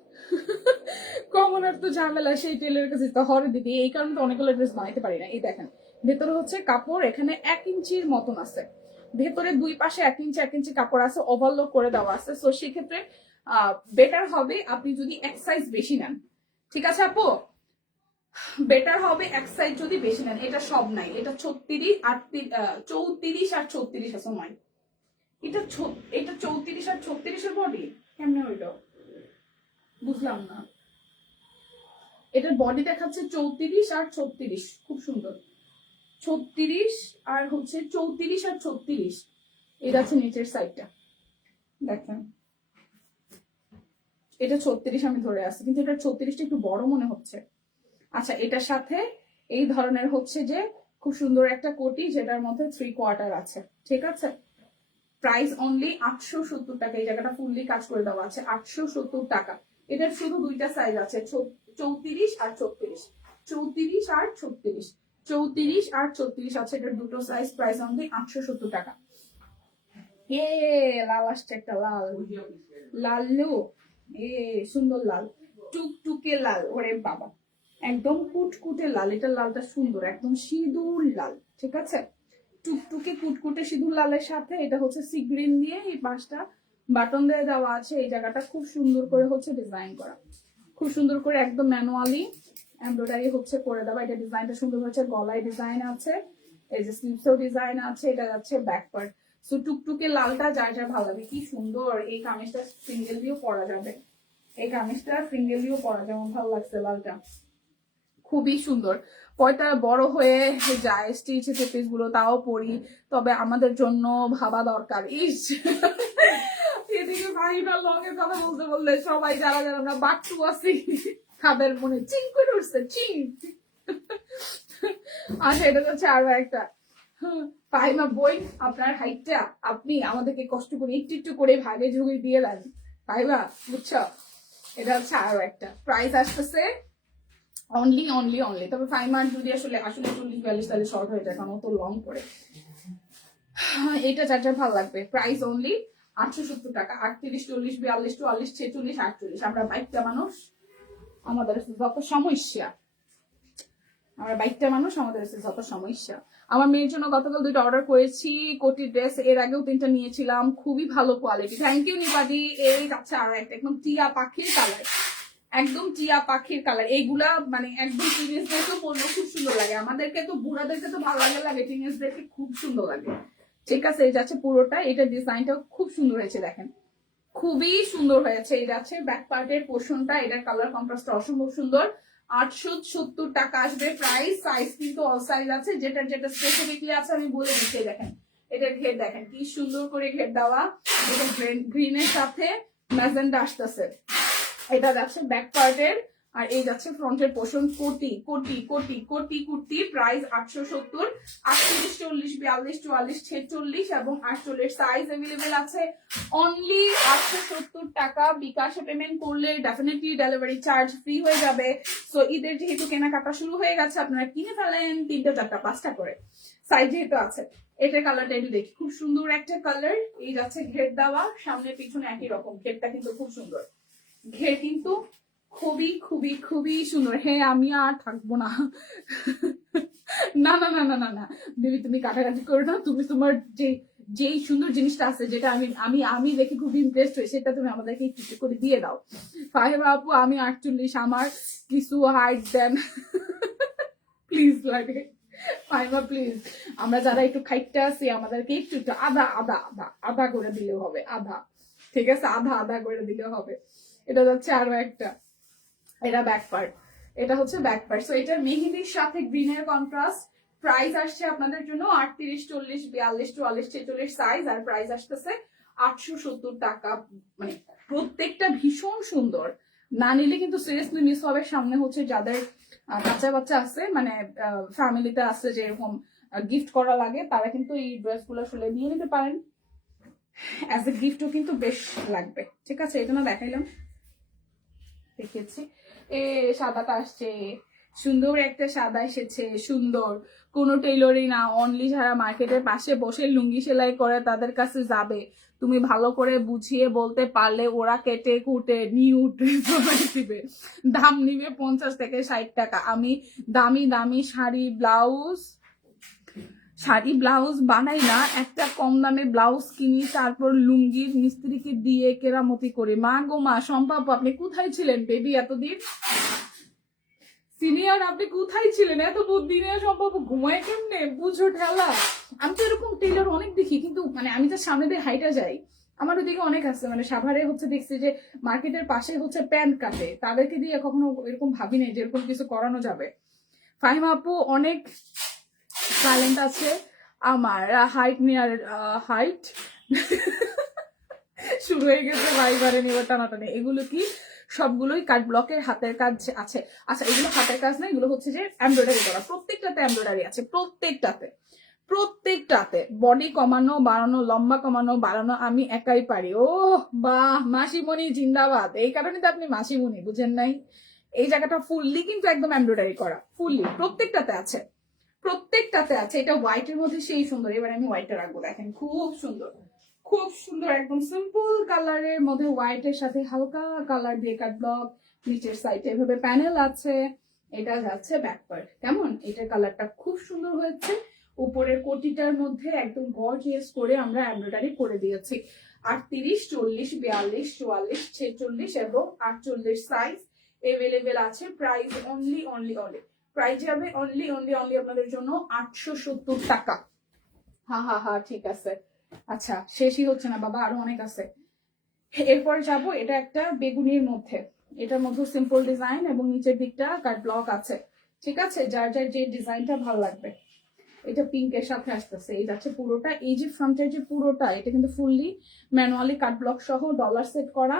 কমনের তো ঝামেলা, সেই টেলারের কাছে তো হরে দিদি। এই কারণে তো অনেকগুলো ড্রেস বানাইতে পারি না। এই দেখেন, ভেতরে হচ্ছে কাপড় এখানে 1 ইঞ্চির মতন আছে, ভেতরে দুই পাশে 1 ইঞ্চি 1 ইঞ্চি কাপড় আছে, ওভারলোড করে দেওয়া আছে। তো সেক্ষেত্রে বেটার হবে আপনি যদি এক সাইজ বেশি নেন। ঠিক আছে আপু, বেটার হবে এক সাইজ যদি বেশি নেন। এটা সব নাই, এটা 36, 34 আর 36 আছে নয়। এটা 34 আর 36 এর বডি কেমনে হইলো বুঝলাম না। এটার বডি দেখাচ্ছে 34 আর 36, খুব সুন্দর। 36 আর হচ্ছে 34 আর 36, এটা আছে নিচের সাইডটা দেখেন। এটা 36 আমি ধরে আসছি, কিন্তু এটা 36টা একটু বড় মনে হচ্ছে। আচ্ছা, এটার সাথে এই ধরনের হচ্ছে যে খুব সুন্দর একটা কোটি যেটার মধ্যে 3/4 আছে, ঠিক আছে। প্রাইস অনলি 870 টাকা। এই জায়গাটা ফুললি কাজ করে দেওয়া আছে, 870 টাকা। এটার শুধু দুইটা সাইজ আছে, 34 আর 36, 34 আর 36, 34 আর 36 আছে, এটার দুটো সাইজ। প্রাইস অনলি 870 টাকা। এ লাল আসছে একটা, লাল লাল্লু, এ সুন্দর লাল, টুকটুকে লাল, ওরে বাবা একদম কুটকুটে লাল। এটা লালটা সুন্দর, একদম সিঁদুর লাল, ঠিক আছে। টুকটুকে কুটকুটে সিঁদুর লালের সাথে এটা হচ্ছে সি গ্রিন দিয়ে এই পাঁচটা বাটন দিয়ে দেওয়া আছে। এই জায়গাটা খুব সুন্দর করে হচ্ছে ডিজাইন করা, খুব সুন্দর করে একদম ম্যানুয়ালি এমব্রয়ডারি হচ্ছে করে দেওয়া। এটা ডিজাইনটা সুন্দর হচ্ছে, গলায় ডিজাইন আছে, এই যে স্লিভসেও ডিজাইন আছে। এটা যাচ্ছে ব্যাক পার্ট। সো টুকটুকে লালটা যার যার ভালো লাগে। কি সুন্দর এই কামিজটা, সিঙ্গেল দিয়েও পরা যাবে, এই কামিজটা সিঙ্গেল দিয়েও পরা যেমন ভালো লাগছে লালটা, খুবই সুন্দর। পয়টা বড় হয়ে যায় স্টিচ পিস গুলো, তাও পরি, তবে আমাদের জন্য ভাবা দরকার। ইস এদিকে ভাইরা লঙের কথা বলতে বললে সবাই যারা যারা আমরা বাট্টু আছি তাদের মনে চিং করে উঠছে, চিং। আর এটা হচ্ছে আরো একটা পাইমা বই, আপনার হাইটটা আপনি আমাদেরকে কষ্ট করে একটু একটু করে ভাগে ঝুঁকি দিয়ে দেন পাইমা, বুঝছো। এটা হচ্ছে আরো একটা। প্রাইস আসতেছে অনলি অনলি অনলি, তবে ফাইমার যদি আসলে 40-42 তাহলে শর্ট হয়ে যায়, কারণ ও তো লং করে। এটা যার যার ভালো লাগবে। প্রাইস অনলি 870 টাকা। 38, 40, 42, 44, 46, 48। আমরা বাইকটা মানুষ, আমাদের যত সমস্যা, আমরা বাইকটা মানুষ, আমাদের যত সমস্যা। আমার মেয়ের জন্য গতকাল 2টা অর্ডার করেছি কোটি ড্রেস, এর আগেও 3টা নিয়েছিলাম, খুবই ভালো কোয়ালিটি। Thank you নিপাদি। এই যাচ্ছে আরো একটা, একদম টিয়া পাখির কালার, একদম টিয়া পাখির কালার। এইগুলা মানে একদম টিনেজদেরকে পরলেও খুব সুন্দর লাগে, আমাদেরকে তো বুড়াদেরকে তো ভালো লাগে, টিনেজদেরকে খুব সুন্দর লাগে, ঠিক আছে। এই যাচ্ছে পুরোটা, এটা ডিজাইনটা খুব সুন্দর হয়েছে, দেখেন খুবই সুন্দর হয়েছে। এই যাচ্ছে ব্যাক পার্টের পোর্শনটা, এটার কালার কন্ট্রাস্টটা অসম্ভব সুন্দর। 870 টাকা আসবে প্রাইস। সাইজ কিন্তু অল সাইজ আছে, যেটা যেটা স্পেসিফিকলি আছে আমি বলে দিচ্ছি। দেখেন এটার ঘের দেখেন কি সুন্দর করে ঘের দেওয়া, এটা গ্রিনের সাথে ম্যাজেন্ডা আসতেছে। এটা যাচ্ছে ব্যাক পার্টের, আর এই যাচ্ছে ফ্রন্টের পোর্শন। কোটি কোটি কোটি কোটি কুর্তি। প্রাইস 870। 38, 40, 42, 44, 46 এবং 48 সাইজ अवेलेबल আছে। অনলি 870 টাকা। বিকাশে পেমেন্ট করলে ডেফিনেটলি ডেলিভারি চার্জ ফ্রি হয়ে যাবে। সো ঈদের যেহেতু কেনাকাটা শুরু হয়ে গেছে, আপনারা কিনে ফেলেন 3টা 4টা 5টা করে, সাইজ যেহেতু আছে। এটার কালারটা একটু দেখি, খুব সুন্দর একটা কালার। এই যাচ্ছে ঘের দেওয়া, সামনে পিছনে একই রকম, ঘেরটা কিন্তু খুব সুন্দর, ঘের কিন্তু খুবই খুবই খুবই সুন্দর। হ্যাঁ আমি আর থাকবো না, না না না না না না দেবী, তুমি কাটাকাটি করো না। তুমি তোমার যেই সুন্দর জিনিসটা আছে, যেটা আমি আমি আমি দেখে খুব ইমপ্রেসড হই, সেটা তুমি আমাদেরকে একটু করে দিয়ে দাও। ফাহিমা আপু আমি 48, আমার কিছু হাইট দেন প্লিজ লাগে। ফাহিমা প্লিজ, আমরা যারা একটু খাইটটা আছি আমাদেরকে একটু একটু আধা আধা আধা আধা করে দিলেও হবে, আধা, ঠিক আছে, আধা আধা করে দিলেও হবে। এটা যাচ্ছে আরো একটা, এটা ব্যাক পার্ট, এটা হচ্ছে ব্যাক পার্ট। সো এটার মেহেদির সাথে গ্রিনের কন্ট্রাস্ট। প্রাইস আসছে আপনাদের জন্য 38, 40, 42, 44, 46 সাইজ, আর প্রাইস আসতেছে 870 টাকা। মানে প্রত্যেকটা ভীষণ সুন্দর, না নিলে কিন্তু সিরিয়াসলি মিস হবে। সামনে হচ্ছে যাদের বাচ্চা বাচ্চা আছে, মানে ফ্যামিলিতে আছে, যে এরকম গিফট করা লাগে, তারা কিন্তু এই ড্রেসগুলো আসলে নিয়ে নিতে পারেন। অ্যাজ এ গিফটও কিন্তু বেশ লাগবে, ঠিক আছে। এটা না দেখাইলাম, দেখেছি। সাদাটা আসছে, সুন্দর একটা সাদা এসেছে, সুন্দর। কোনো টেইলরই না, অনলি যারা মার্কেটের পাশে বসে লুঙ্গি সেলাই করে তাদের কাছে যাবে। তুমি ভালো করে বুঝিয়ে বলতে পারলে ওরা কেটে কুটে নিউ ড্রেস বানিয়ে দিবে। দাম নিবে 50 থেকে 60 টাকা। আমি দামি দামি শাড়ি ব্লাউজ বানাই না, একটা কম দামে ব্লাউজ কিনি, তারপর লুঙ্গির মিস্ত্রিকে দিয়ে কেরামতি করি। মা গো মা, সম্ভব আপনি কোথায় ছিলেন বেবি এতদিন? সিনিয়র আপনি কোথায় ছিলেন এত দিনে? সম্ভব ঘুমায় কেমনে, বুঝো ঠেলা। আমি তো এরকম টেইলর অনেক দেখি, কিন্তু মানে আমি তো সামনে দিয়ে হাইটা যাই। আমার ওদিকে অনেক আছে, মানে সাভারে হচ্ছে দেখছি যে মার্কেটের পাশে হচ্ছে প্যান্ট কাটে, তাদেরকে দিয়ে কখনো এরকম ভাবি নাই যে এরকম কিছু করানো যাবে। ফাহিমা আপু অনেক ট্যালেন্ট আছে আমার। হাইট নিয়ে হাইট শুরু হয়ে গেছে, ভাইবারে নিয়ে টানাটানি। এগুলো কি সবগুলোই কাট ব্লকের হাতের কাজ আছে। আচ্ছা, এগুলো হাতের কাজ না, এগুলো হচ্ছে যে এমব্রয়ডারি করা, প্রত্যেকটাতে এমব্রয়ডারি আছে, প্রত্যেকটাতে বডি কমানো বাড়ানো, লম্বা কমানো বাড়ানো আমি একাই পারি। ও বাহ, মাসিমণি জিন্দাবাদ। এই কারণে তো আপনি মাসিমণি, বুঝেন নাই? এই জায়গাটা ফুললি কিন্তু একদম এমব্রয়ডারি করা, ফুললি প্রত্যেকটাতে আছে, এটা হোয়াইটের মধ্যে সেই সুন্দর। এবার আমি হোয়াইটটা রাখবো, দেখেন খুব সুন্দর, খুব সুন্দর, একদম সিম্পল কালারের মধ্যে হোয়াইটের সাথে হালকা কালার দিয়ে কাট ব্লক, নিচের সাইডে এভাবে প্যানেল আছে। এটা যাচ্ছে ব্যাক পার্ট। কেমন, এটার কালারটা খুব সুন্দর হয়েছে। উপরের কোটিটার মধ্যে একদম গর্জিয়াস করে আমরা এমব্রয়ডারি করে দিয়েছি। 38, 40, 42, 44, 46 এবং 48 সাইজ এভেলেবেল আছে। প্রাইস অনলি প্রাইস যাবে অনলি আপনাদের জন্য 870 টাকা। হা ঠিক আছে। আচ্ছা, শেষই হচ্ছে না বাবা, আরো অনেক আছে। এরপর যাব, এটা একটা বেগুনির মধ্যে, এটার মধ্যে সিম্পল ডিজাইন এবং নিচের দিকটা কাট ব্লক আছে। ঠিক আছে, যার যার যে ডিজাইনটা ভালো লাগবে। এটা পিঙ্কের সাথে আসতেছে, এই যাচ্ছে পুরোটা। এই যে ফ্রন্টের যে পুরোটা, এটা কিন্তু ফুললি ম্যানুয়ালি কাট ব্লক সহ ডলার সেট করা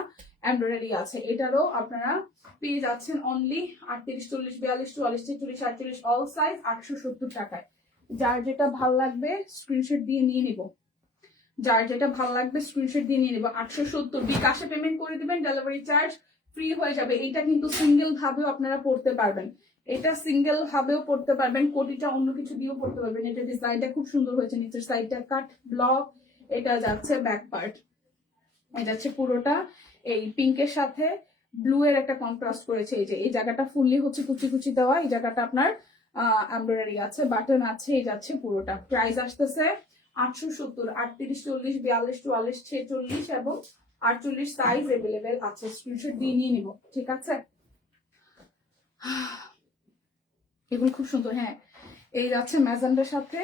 এমব্রয়ডারি আছে। এটারও আপনারা পেয়ে যাচ্ছেন অনলি 38, 40, 42, 44, 46, 48 অল সাইজ 870 টাকায়। যার যেটা ভালো লাগবে স্ক্রিনশট দিয়ে নিয়ে নিব, 870 বিকাশে পেমেন্ট করে দিবেন, ডেলিভারি চার্জ ফ্রি হয়ে যাবে। এটা কিন্তু সিঙ্গেল ভাবেও আপনারা পড়তে পারবেন, কোটিটা অন্য কিছু দিয়েও পড়তে পারবেন। এটা ডিজাইনটা খুব সুন্দর হয়েছে, নিচের সাইডটা কাট ব্লক, এটা যাচ্ছে ব্যাক পার্ট, এটা যাচ্ছে পুরোটা এই পিঙ্কের সাথে ব্লু এর একটা কন্ট্রাস্ট করেছে। এই যে এই জায়গাটা ফুললি হচ্ছে কুচি কুচি দেওয়া, এই জায়গাটা আপনার এমব্রয়ডারি আছে, বাটন আছে। এই যাচ্ছে পুরোটা। প্রাইস আসতেছে 870। 38, 40, 42, 44, 46 এবং 48 সাইজ এভেলেবেল আছে। স্ক্রিনশট দিয়ে নিয়ে নিব, ঠিক আছে? এগুলো খুব সুন্দর। হ্যাঁ, এই যাচ্ছে ম্যাজেন্ডার সাথে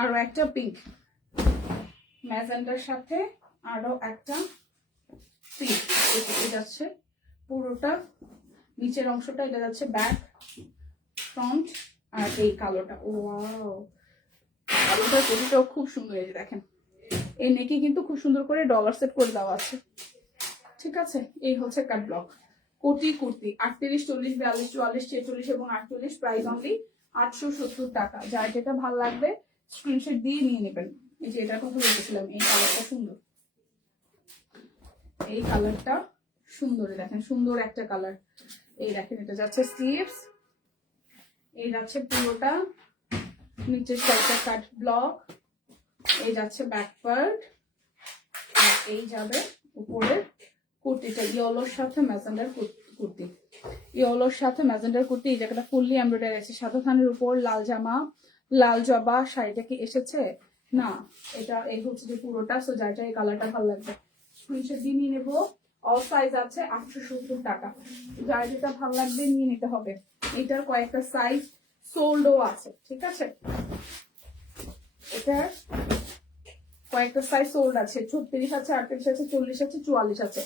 আরো একটা পিঙ্ক, ম্যাজেন্ডার সাথে আরো একটা পিঙ্ক। এই যাচ্ছে পুরোটা, নিচের অংশটা, এটা যাচ্ছে ব্যাক ফ্রন্ট, আর এই কালোটা। ও কালোটার কোটিটাও খুব সুন্দর। এই যে দেখেন, এই নেকে কিন্তু খুব সুন্দর করে ডলার সেট করে দেওয়া আছে। ঠিক আছে, এই হচ্ছে কাট ব্লক কুর্তি। 38, 40, 42, 44, 46 এবং 48। প্রাইস অনলি 870 টাকা। যার যেটা ভালো লাগবে স্ক্রিনশট দিয়ে নিয়ে নেবেন। এই যে এটার কথা বলতেছিলাম, এই কালারটা সুন্দর, এই কালারটা সুন্দর। দেখেন সুন্দর একটা কালার। এই দেখেন, এটা যাচ্ছে স্লিভস, এই যাচ্ছে পুরোটা, নিচের সাইডটা কাট ব্লক, এই যাচ্ছে ব্যাক পার্ট, আর এই যাবে উপরের কুর্তিটা। ইয়েলোর সাথে ম্যাজেন্ডার কুর্তি, ইয়েলোর সাথে ম্যাজেন্ডার কুর্তি। এই জায়গাটা ফুললি এমব্রয়ডারি আছে। সাদা থানের উপর লাল জামা, লাল জবা। শাড়িটা কি এসেছে? না, এটা এই হচ্ছে যে পুরোটা। সো যার যার এই কালারটা ভালো লাগবে স্ক্রিনশট দিয়ে নিয়ে নেবো। অল সাইজ আছে 870 টাকা। যার যেটা ভালো লাগবে নিয়ে নিতে হবে। এটার কয়েকটা সাইজ সোল্ডও আছে, ঠিক আছে? এটার কয়েকটা সাইজ সোল্ড আছে। 36 আছে, 38 আছে, 40 আছে, 44 আছে।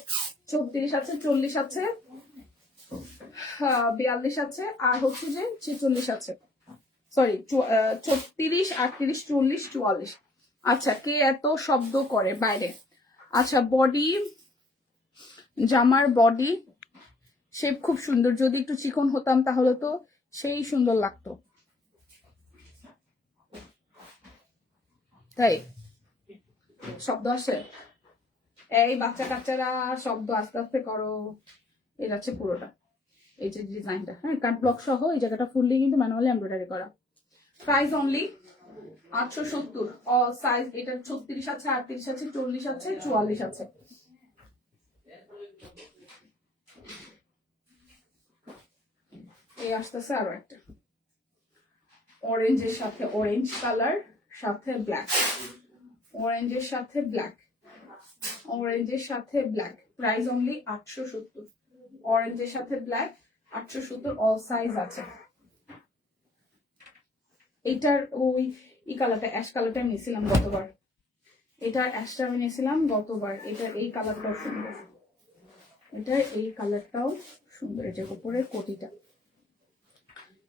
34 আছে, 40 আছে, 42 আছে, আর হচ্ছে যে 46 আছে। সরি, 36, 38, 40, 44। আচ্ছা, কে এত শব্দ করে বাইরে? আচ্ছা, বডি, জামার বডি শেপ খুব সুন্দর। যদি একটু চিকন হতাম তাহলে তো সেই সুন্দর লাগতো, তাই শব্দ আসে। এই বাচ্চা কাচ্চারা শব্দ আস্তে আস্তে করো। এই যাচ্ছে পুরোটা, এই যে ডিজাইনটা, হ্যাঁ, কাট ব্লক সহ। এই জায়গাটা ফুললি কিন্তু ম্যানুয়ালি এমব্রয়ডারি করা। Price only 870 all size. এটা 36 আছে, 38 আছে, 40 আছে, 44 আছে। এই আসতেছে আরো একটা অরেঞ্জের সাথে, অরেঞ্জ কালার সাথে ব্ল্যাক, অরেঞ্জের সাথে ব্ল্যাক, অরেঞ্জের সাথে ব্ল্যাক। Price only 870। অরেঞ্জের সাথে ব্ল্যাক 870 অল সাইজ আছে। এটার ওই ই কালারটা, অ্যাশ কালারটা আমি নিয়েছিলাম গতবার। এটার অ্যাশটা আমি নিয়েছিলাম গতবার। এটার এই কালারটাও সুন্দর, এটার এই কালারটাও সুন্দর। এই যে উপরের কোটিটা,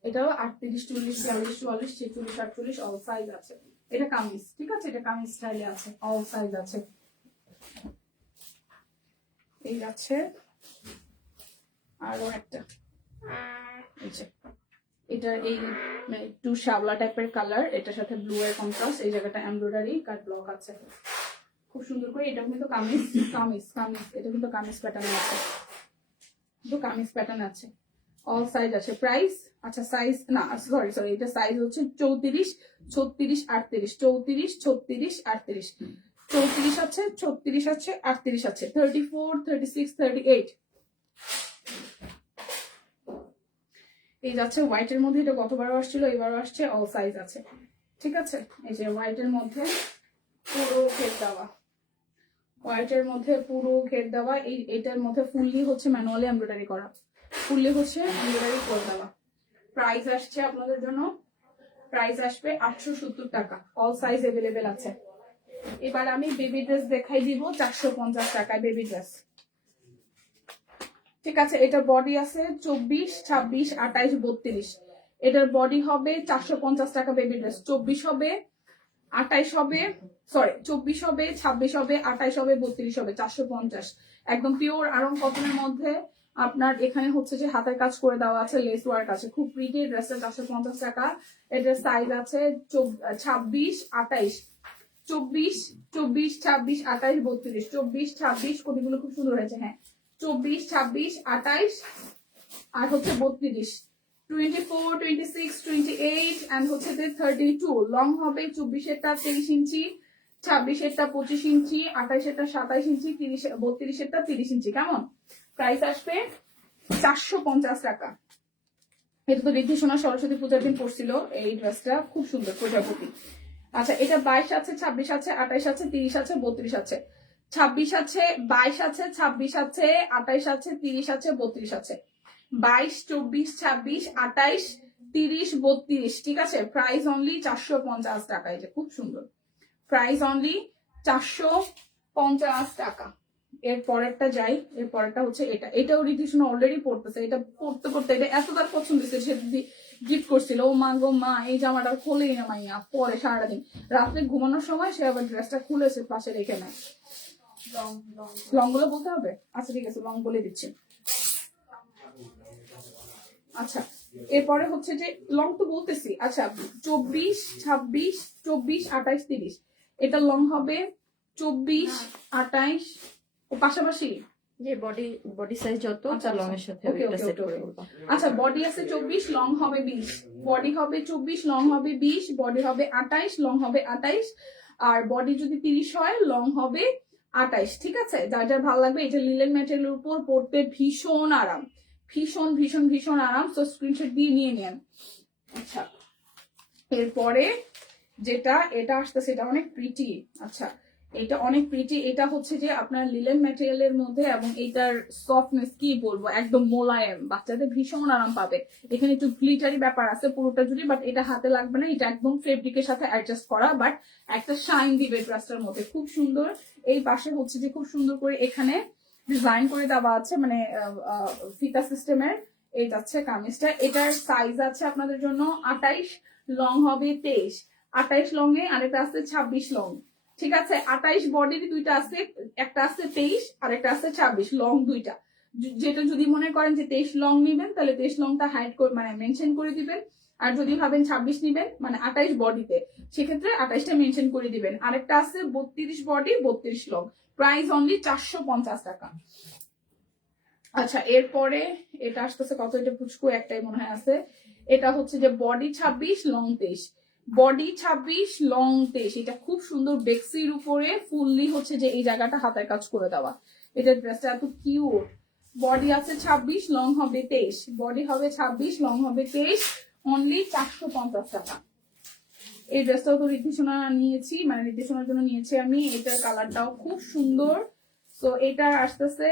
এটাও 38, 40, 42, 44, 46, 48 অল সাইজ আছে। এটা কামিজ, ঠিক আছে? এটা কামিজ স্টাইলে আছে, অল সাইজ আছে। এই আছে আরো একটা, এই যে এটার এই মানে একটু শ্যাওলা টাইপের কালার, এটার সাথে ব্লু এর কন্ট্রাস্ট, এই জায়গাটা এমব্রয়ডারি কাট ব্লক আছে খুব সুন্দর করে। এটা কিন্তু কামিজ কামিজ কামিজ এটা কিন্তু কামিজ প্যাটার্ন আছে, কিন্তু কামিজ প্যাটার্ন আছে, অল সাইজ আছে। প্রাইস আচ্ছা সাইজ না সরি সরি, এটা সাইজ হচ্ছে 34, 36, 38, 34, 36, 38, 34 আছে, 36 আছে, 38 আছে, 34, 36, 38 এই যাচ্ছে। হোয়াইটের মধ্যে এটা গতবারও আসছিল, এবারও আসছে, অল সাইজ আছে, ঠিক আছে। এই যে হোয়াইটের মধ্যে পুরো ঘের দেওয়া, হোয়াইটের মধ্যে পুরো ঘের দেওয়া, এটার মধ্যে ফুললি হচ্ছে ম্যানুয়ালি এমব্রয়ডারি করা, ফুললি হচ্ছে এমব্রয়ডারি করে দেওয়া। প্রাইস আসছে আপনাদের জন্য, প্রাইস আসবে 870 টাকা, অল সাইজ এভেলেবেল আছে। এবার আমি বেবি ড্রেস দেখাই দিব 450 টাকায়, বেবি ড্রেস, ঠিক আছে। এটা বডি আছে 24, 26, 28, 32, এটার বডি হবে 450 টাকা বেবি ড্রেস। 24 হবে, 28 হবে, সরি 24 হবে, 26 হবে, 28 হবে, 32 হবে, 450। একদম পিওর আরং কটনের মধ্যে আপনার এখানে হচ্ছে যে হাতের কাজ করে দেওয়া আছে, লেস ওয়ার্ক আছে, খুব প্রিটি ড্রেসটা 450 টাকা। এটার সাইজ আছে 26, 28, 24, 24, 26, 28, 32, 24, 26 কবিগুলো খুব সুন্দর হয়েছে, হ্যাঁ 24, 26, 28 আর হচ্ছে 32, 24, 26, 28 এন্ড হচ্ছে 32। লং হবে 24 এরটা 23 ইঞ্চি, 26 এরটা 25 ইঞ্চি, 28 এরটা 27 ইঞ্চি, 32 এরটা 30 ইঞ্চি। কেমন? প্রাইস আসবে 450 টাকা। এটা তো ঋদ্ধি সোনা সরস্বতী পূজার দিন পড়ছিল এই ড্রেসটা, খুব সুন্দর প্রজাপতি। আচ্ছা এটা 22 আছে, 26 আছে, 28 আছে, 30 আছে, 32 আছে, 26 আছে, 22 আছে, 26 আছে, 28 আছে, 30 আছে, 32 আছে, 22, 24, 26, 28, 30, 32, ঠিক আছে। প্রাইস অনলি 450 টাকা, এটা খুব সুন্দর, প্রাইস অনলি 450 টাকা। এর পরেরটা যাই, এর পরেরটা হচ্ছে এটা, এটাও রিধিশন অলরেডি পড়তেছে, এটা পড়তে পড়তে এটা এত তার পছন্দ হয়েছে, সে গিফট করছিল, ও মা গো মা এই জামাটা খোলেই না মাইয়া, পরে সারাদিন রাত্রে ঘুমানোর সময় সে আবার ড্রেসটা খুলেছে পাশে রেখে নেয়। লং গুলো বলতে হবে, আচ্ছা ঠিক আছে লং বলে দিচ্ছি। আচ্ছা এরপরে হচ্ছে যে লং তো বলতেছি, আচ্ছা 24, 26, 24, 28, 30, এটা লং হবে 24, 28 ও পাশাপাশি যে বডি সাইজ যত আচ্ছা, তার লং এর সাথে ওকে, এটা ওকে, সেট ওকে, করে ওকে। বলবা। আচ্ছা বডি আছে 24, লং হবে 20, বডি হবে 24, লং হবে 20, বডি হবে 28, লং হবে 28, আর বডি যদি 30 হয় লং হবে 28, ঠিক আছে। যার যার ভালো লাগবে, এটা লিলেন ম্যাটেরিয়ালের উপর পড়তে ভীষণ আরাম, ভীষণ ভীষণ ভীষণ আরাম, তো স্ক্রিনশট দিয়ে নিয়ে নেন। আচ্ছা এরপরে যেটা এটা আসতেছে, এটা অনেক প্রিটি, আচ্ছা এটা অনেক প্রিটি, এটা হচ্ছে যে আপনার লিলেন ম্যাটেরিয়ালের মধ্যে, এবং এটার সফটনেস কি বলবো, একদম মোলায়েম, বাচ্চাদের ভীষণ আরাম পাবে। এখানে একটু গ্লিটারি ব্যাপার আছে পুরোটা জুড়ে, বাট এটা হাতে লাগবে না, এটা একদম ফেব্রিকের সাথে অ্যাডজাস্ট করা, বাট একটা শাইন দিবে ড্রেসটার মধ্যে, খুব সুন্দর। এই পাশে হচ্ছে যে খুব সুন্দর করে এখানে ডিজাইন করে দেওয়া আছে, মানে ফিতা সিস্টেমের। এই যাচ্ছে কামিজটা, এটার সাইজ আছে আপনাদের জন্য 28, লং হবে 23, 28 লং এ আরেকটা আছে 26 লং, ঠিক আছে। 28 বডির দুইটা আছে, একটা আছে 23 আর একটা আছে 26 লং, দুইটা। যেটা যদি মনে করেন যে 23 লং নিবেন, তাহলে 23 লংটা হাইড করে মানে মেনশন করে দিবেন, আর যদি ভাবেন 26 নিবেন মানে 28 বডিতে, সেক্ষেত্রে 28টা মেনশন করে দিবেন। আরেকটা আছে 32 বডি 32 লং, প্রাইস অনলি 450 টাকা। আচ্ছা এরপরে এটা আসতেছে কত, এটা পুচকু একটাই মনে হয় আছে, এটা হচ্ছে যে বডি 26, লং 23, বডি 26, লং 23, এটা খুব সুন্দর বেক্সির উপরে ফুললি হচ্ছে যে এই জায়গাটা হাতের কাজ করে দেওয়া, এটা ড্রেসটা এত কিউট। বডি আছে 26, লং হবে 23, বডি হবে 26, লং হবে 23, অনলি 450 টাকা। এই ড্রেসটাও তো ঋদ্ধিসোনা নিয়েছি, মানে ঋদ্ধিসোনার জন্য নিয়েছি আমি, এটার কালারটাও খুব সুন্দর। তো এটা আসতেছে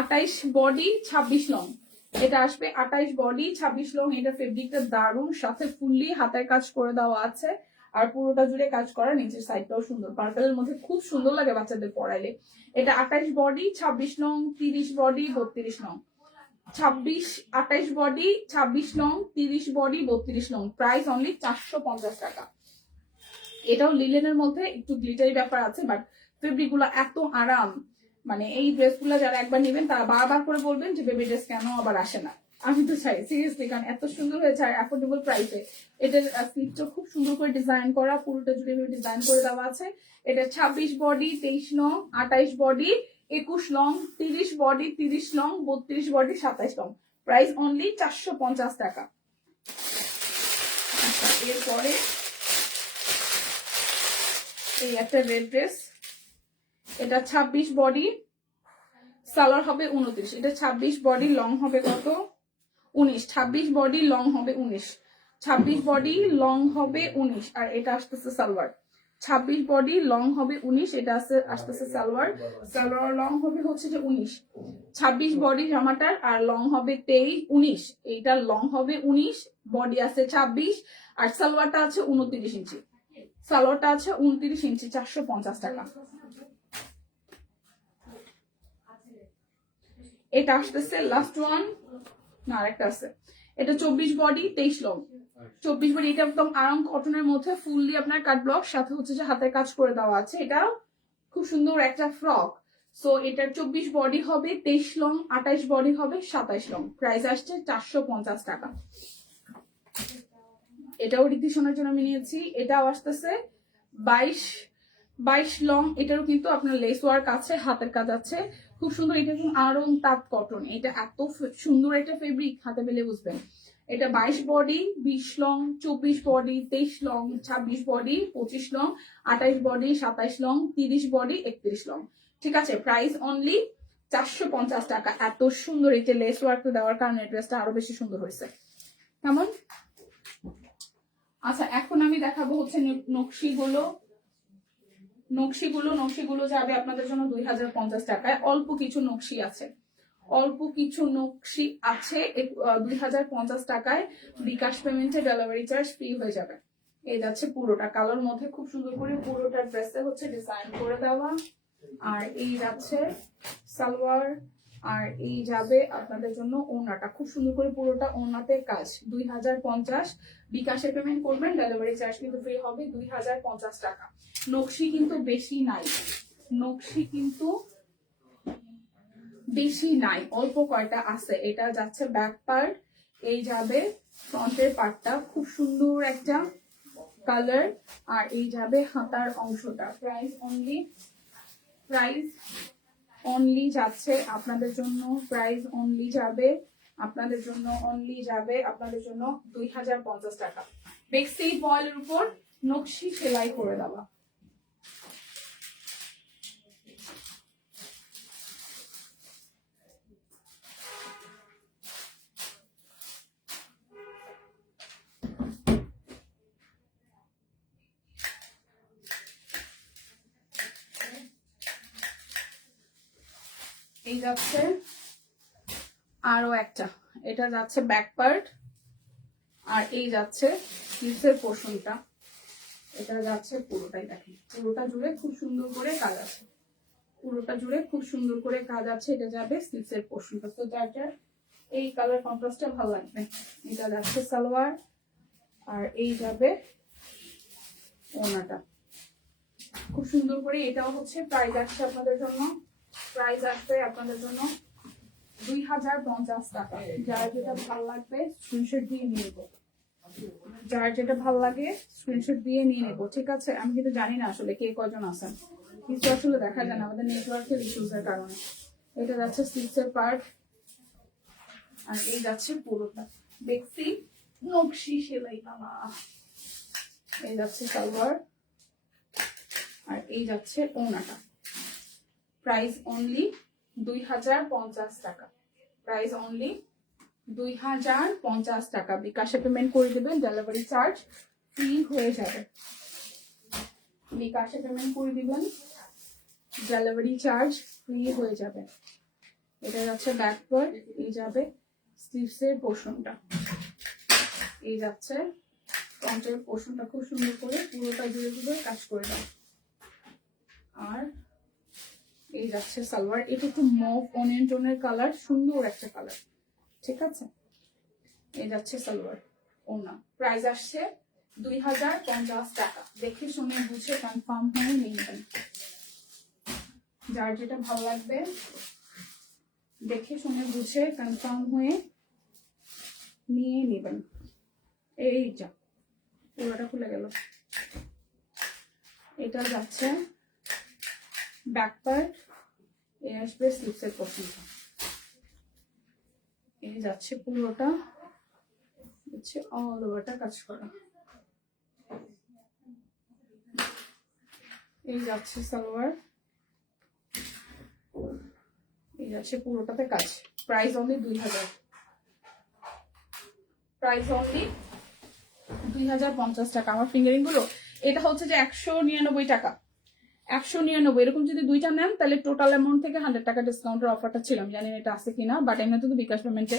28 বডি 26 লং, এটা আসবে 28 বডি 26 লং। এটা ফেব্রিকটা দারুণ, সাথে ফুললি হাতের কাজ করে দেওয়া আছে, আর পুরোটা জুড়ে কাজ করা, নিচের সাইডটাও সুন্দর, পার্পেলের মধ্যে খুব সুন্দর লাগে বাচ্চাদের পরাইলে। এটা 28 body 26 long, 30 body 32 long, 28 body 26 long, 30 body 32 long, price only 450 টাকা। এটাও লিলেনের মধ্যে একটু গ্লিটারি ব্যাপার আছে, বাট ফেব্রিক গুলো এত আরাম, মানে এই ড্রেসগুলো যারা একবার নেবেন তারা বারবার করে বলবেন যে বেবি ড্রেস কেন আবার আসে না। আমি তো চাই সিরিয়াসলি, কারণ এত সুন্দর হয়েছে আর অ্যাফোর্ডেবল প্রাইসে। এটার স্লিভটা খুব সুন্দর করে ডিজাইন করা, পুরোটা জুড়ে ডিজাইন করে দেওয়া আছে। এটা 26 body, 23 long, 28 body, 21 long, 30 body, 30 long, 32 body, 27 long. Price only 450 টাকা। আচ্ছা, এরপরে এই একটা রেড ড্রেস, এটা 26 বডি, সালোয়ার হবে 29। এটা 26 বডি, লং হবে কত? 19। 26 বডি, লং হবে 19। 26 বডি, লং হবে 19, আর এটা আসতেছে সালোয়ার। 26 বডি, লং হবে 19, এটা আসতেছে সালোয়ার। সালোয়ার লং হবে হচ্ছে যে 19। 26 বডি জামাটার, আর লং হবে 19। এইটার লং হবে 19, বডি আছে 26, আর সালোয়ারটা আছে 29 ইঞ্চি। সালোয়ারটা আছে 29 ইঞ্চি, 450 টাকা। এটা আসতেছে লাস্ট ওয়ান, না আরেকটা আছে। এটা 24 বডি, 23 লং। 24 বডি, এটা একদম আরাম কটনের মধ্যে ফুললি আপনার কাট ব্লক, সাথে হচ্ছে যে হাতের কাজ করে দেওয়া আছে। এটা খুব সুন্দর একটা ফ্রক। সো এটার 24 বডি হবে, 23 লং, 28 বডি হবে, 27 লং। প্রাইস আসছে 450 টাকা। এটাও রিদিশনের জন্য আমি নিয়েছি। এটাও আসতেছে 22 লং। এটারও কিন্তু আপনার লেস ওয়ার্ক আছে, হাতের কাজ আছে, খুব সুন্দর। এটা কিন্তু আরং তাঁত কটন। এটা এত সুন্দর একটা ফেব্রিক, হাতে পেলে বুঝবেন। এটা 22 body, 20 long, 24 body, 23 long, 26 body, 25 long, 28 body, 27 long, 30 body, 31 long. ঠিক আছে, প্রাইস অনলি 450 টাকা। এত সুন্দর এই যে লেস ওয়ার্ক দেওয়ার কারণে ড্রেসটা আরো বেশি সুন্দর হয়েছে। কেমন? আচ্ছা, এখন আমি দেখাবো হচ্ছে নকশিগুলো যাবে আপনাদের জন্য 2050 টাকায়। অল্প কিছু নকশি আছে, 2050 টাকায়। বিকাশ পেমেন্টে ডেলিভারি চার্জ ফ্রি হয়ে যাবে। এই যাচ্ছে পুরোটা কালোর মধ্যে, খুব সুন্দর করে পুরোটা ড্রেসে হচ্ছে ডিজাইন করে দেওয়া। আর এই যাচ্ছে সালোয়ার, আর এই যাবে আপনাদের জন্য ওড়নাটা, খুব সুন্দর করে পুরোটা ওড়নাতে কাজ। 2050। বিকাশে পেমেন্ট করবেন, ডেলিভারি চার্জ কিন্তু ফ্রি হবে। 2050 টাকা। নকশি কিন্তু বেশি নাই, অল্প কয়টা আছে। এটা যাচ্ছে ব্যাক পার্ট, এই যাবে ফ্রন্টের পার্টটা, খুব সুন্দর একটা কালার, আর এই যাবে হাতার অংশটা। প্রাইস অনলি যাচ্ছে আপনাদের জন্য, প্রাইস অনলি যাবে আপনাদের জন্য 2050 টাকা। বেক্সি বয়েলের উপর নকশি সেলাই করে দেওয়া। এই যাচ্ছে আরো একটা, এটা যাচ্ছে ব্যাক পার্ট, আর এই যাচ্ছে নিচের পোর্শনটা। এটা যাচ্ছে পুরোটাই, দেখেন পুরোটা জুড়ে খুব সুন্দর করে কাজ আছে, এটা যাবে স্লিভসের পোর্শনটা। তো যার এই কালার কন্ট্রাস্টটা ভালো লাগবে। এটা যাচ্ছে সালোয়ার, আর এই যাবে ওড়নাটা, খুব সুন্দর করে। এটাও হচ্ছে প্রাইস আসছে আপনাদের জন্য 2050 টাকা। যার যেটা ভালো লাগবে স্ক্রিনশট দিয়ে নিয়ে নেবো, ঠিক আছে? আমি কিন্তু জানি না আসলে কে কজন আছেন, কিছু আসলে দেখা যায় না আমাদের নেটওয়ার্কের ইস্যুজের কারণে। এটা যাচ্ছে স্লিভসের পার্ট, আর এই যাচ্ছে পুরোটা বেক্সি নকশি সেলাই পালা। এই যাচ্ছে সালোয়ার, আর এই যাচ্ছে ওড়নাটা। প্রাইস অনলি 2050 টাকা। 2050 টাকা। বিকাশে পেমেন্ট করে দেবেন, ডেলিভারি চার্জ ফ্রি হয়ে যাবে। এটা যাচ্ছে ব্যাক পার্ট, এই যাবে স্লিভসের পোর্শনটা, এই যাচ্ছে ফ্রন্টের পোর্শনটা, খুব সুন্দর করে পুরোটা জুড়ে কাজ করে দেয়। আর এই যাচ্ছে সালোয়ার, এটা একটু মভ অনিয়ন টোনের কালার, সুন্দর একটা কালার, ঠিক আছে? এই যাচ্ছে সালোয়ার, ওনা। প্রাইস আসছে 2050 টাকা। দেখে শুনে বুঝে কনফার্ম হয়ে নিয়ে নেবেন। যার যেটা ভালো লাগবে দেখে শুনে বুঝে কনফার্ম হয়ে নিয়ে নেবেন। এই যা পুরোটা খুলে গেল। এটা যাচ্ছে ব্যাক পার্ট, এই আসবে স্লিপসের পোর্শনটা, এই যাচ্ছে পুরোটা হচ্ছে অল ওভারটা কাজ করা। এই যাচ্ছে সালোয়ার, এই যাচ্ছে পুরোটাতে কাজ। প্রাইস অনলি 2000, প্রাইস অনলি 2050 টাকা। আমার ফিঙ্গারিং গুলো এটা হচ্ছে যে 199 টাকা, 199। এরকম যদি দুইটা নেন তাহলে টোটাল অ্যামাউন্ট থেকে 100 টাকা ডিসকাউন্টের অফারটা ছিল। আমি জানি না এটা আছে কিনা, বাট এমনিতে তো বিকাশ পেমেন্টে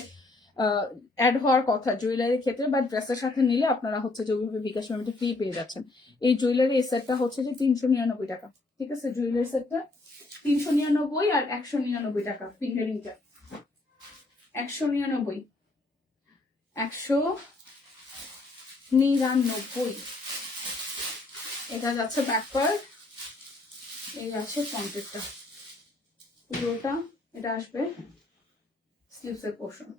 অ্যাড হওয়ার কথা জুয়েলারির ক্ষেত্রে, বাট ড্রেসের সাথে নিলে আপনারা হচ্ছে যে ওইভাবে বিকাশ পেমেন্টে ফ্রি পেয়ে যাচ্ছেন। এই জুয়েলারি এই সেটটা হচ্ছে যে 399 টাকা, ঠিক আছে? জুয়েলারি সেটটা 399 আর 199 টাকা। ফিঙ্গারিংটা 199, 199। এটা যাচ্ছে ব্যাক পার্ট, এই যাচ্ছে ফ্রন্টেরটা, পুরোটা এটা আসবে স্লিভসের পোর্শন।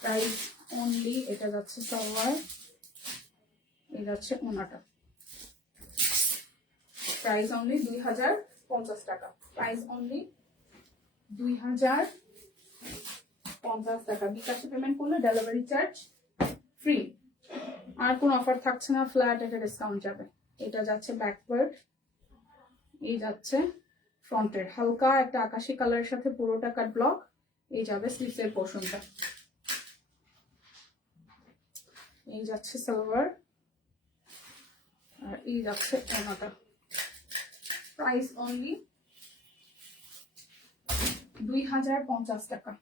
প্রাইস অনলি, এটা যাচ্ছে সালোয়ার, এই যাচ্ছে ওনাটা। প্রাইস অনলি 2050 টাকা, প্রাইস অনলি 2050 টাকা। বিকাশে পেমেন্ট করলে ডেলিভারি চার্জ ফ্রি। আর কোনো অফার থাকছে না, ফ্ল্যাট একটা ডিসকাউন্ট যাবে। এটা যাচ্ছে ব্যাকওয়ার্ড, এই যাচ্ছে ফ্রন্টের হালকা একটা আকাশি কালারের সাথে পুরোটা কাট ব্লক, এই যাবে স্লিভসের পোর্শনটা। এই যাচ্ছে সালোয়ার, আর এই যাচ্ছে ওনাটা। প্রাইস অনলি 2050 টাকা,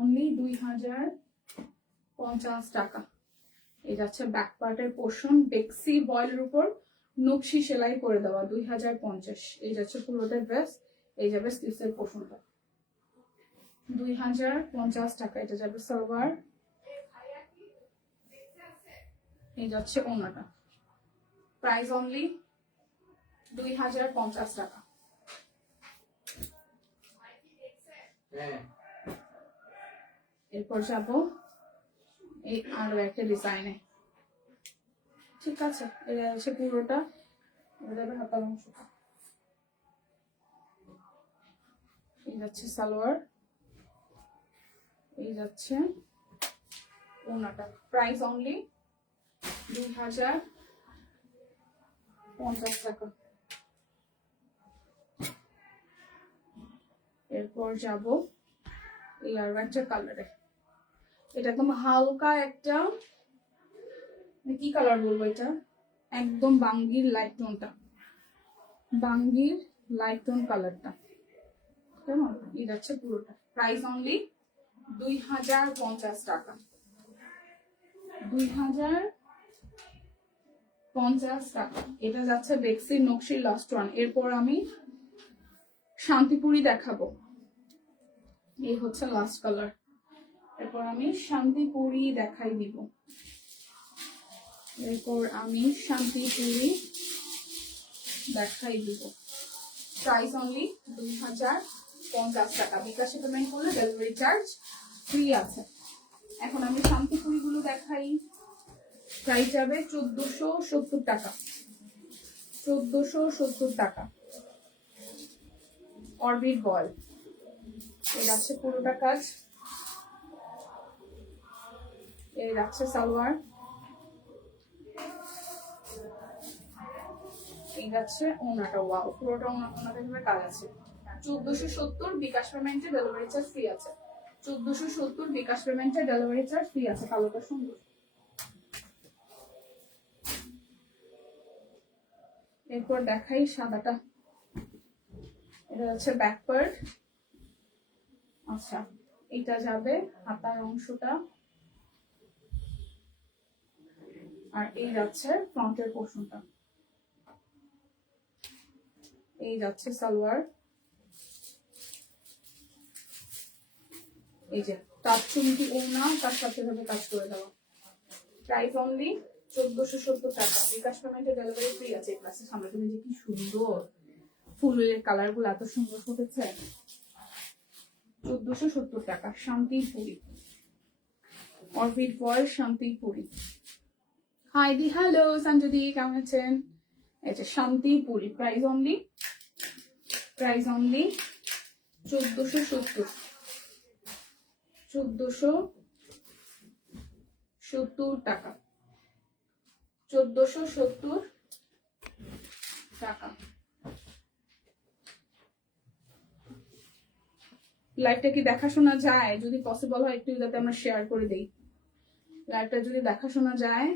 অনলি 2050 টাকা। এই যাচ্ছে ব্যাক পার্টের পোর্শন, বেক্সি বয়েলের উপর নকশি সেলাই করে দেওয়া, 2050। এই যাচ্ছে পুরোটা ড্রেস, এই যাবে স্লিভসের পোর্শনটা, 2050 টাকা। এটা যাবে সালোয়ার, এই যাচ্ছে ওনাটা। প্রাইস অনলি 2050 টাকা। এরপর যাব এই আরো একটা ডিজাইনে, ঠিক আছে? এটা হচ্ছে পুরোটা, এটা যাবে হাতার অংশটা, এই যাচ্ছে সালোয়ার, এই যাচ্ছে ওনাটা। প্রাইস অনলি 2050 টাকা। এরপর যাব এই আরো একটা কালারে, এটা একদম হালকা একটা, কি কালার বলবো, এটা একদম বাঙ্গির লাইট টোনটা, বাঙ্গির লাইট টোন কালারটা, কেমন? এই যাচ্ছে পুরোটা। প্রাইস অনলি 2050 টাকা, 2050 টাকা। এটা যাচ্ছে বেক্সির নকশির লাস্ট ওয়ান। এরপর আমি শান্তিপুরি দেখাবো, এই হচ্ছে লাস্ট কালার। এরপর আমি শান্তিপুরি দেখাই দিব, এরপর আমি শান্তিপুরি দেখাই দিব। প্রাইস অনলি 2050 টাকা। বিকাশে পেমেন্ট করলে ডেলিভারি চার্জ ফ্রি আছে। এখন আমি শান্তিপুরি গুলো দেখাই। প্রাইস যাবে 1470 টাকা, 1470 টাকা। অরবিট বল, এই যাচ্ছে পুরোটা কাজ, এই যাচ্ছে সালোয়ার, এই যাচ্ছে ওনাটা। ওয়াও, পুরোটা ওনাদের ভাবে কাজ আছে। 1470 বিকাশ পেমেন্টে ডেলিভারি চার্জ ফ্রি আছে, 1470 বিকাশ পেমেন্টে ডেলিভারি চার্জ ফ্রি আছে। কালোটা সুন্দর। এরপর দেখাই সাদাটা, এটা হচ্ছে ব্যাক পার্ট। আচ্ছা, এটা যাবে হাতার অংশটা, আর এই যাচ্ছে ফ্রন্টের পোর্শনটা, এই যাচ্ছে সালোয়ার, এই যে তার চুমকি ওনা তার সাথে ভাবে কাজ করে দেওয়া। প্রাইস অনলি 1470 টাকা। বিকাশ পেমেন্টে ডেলিভারি ফ্রি আছে। এই ক্লাসের সামনে তুমি যে কি সুন্দর ফুলের কালার গুলো এত সুন্দর ফুটেছে। 1470 টাকা Shantipuri, Orbit World Shantipuri. Hi দি, হ্যালো সঞ্জুদি, কেমন আছেন? এই যে শান্তিপুরি, প্রাইস অনলি 1470, 1470 টাকা, 1470 টাকা। লাইভটা কি দেখাশোনা যায়? যদি পসিবল হয় একটু যাতে আমরা শেয়ার করে দেই। লাইভটা যদি দেখাশোনা যায়।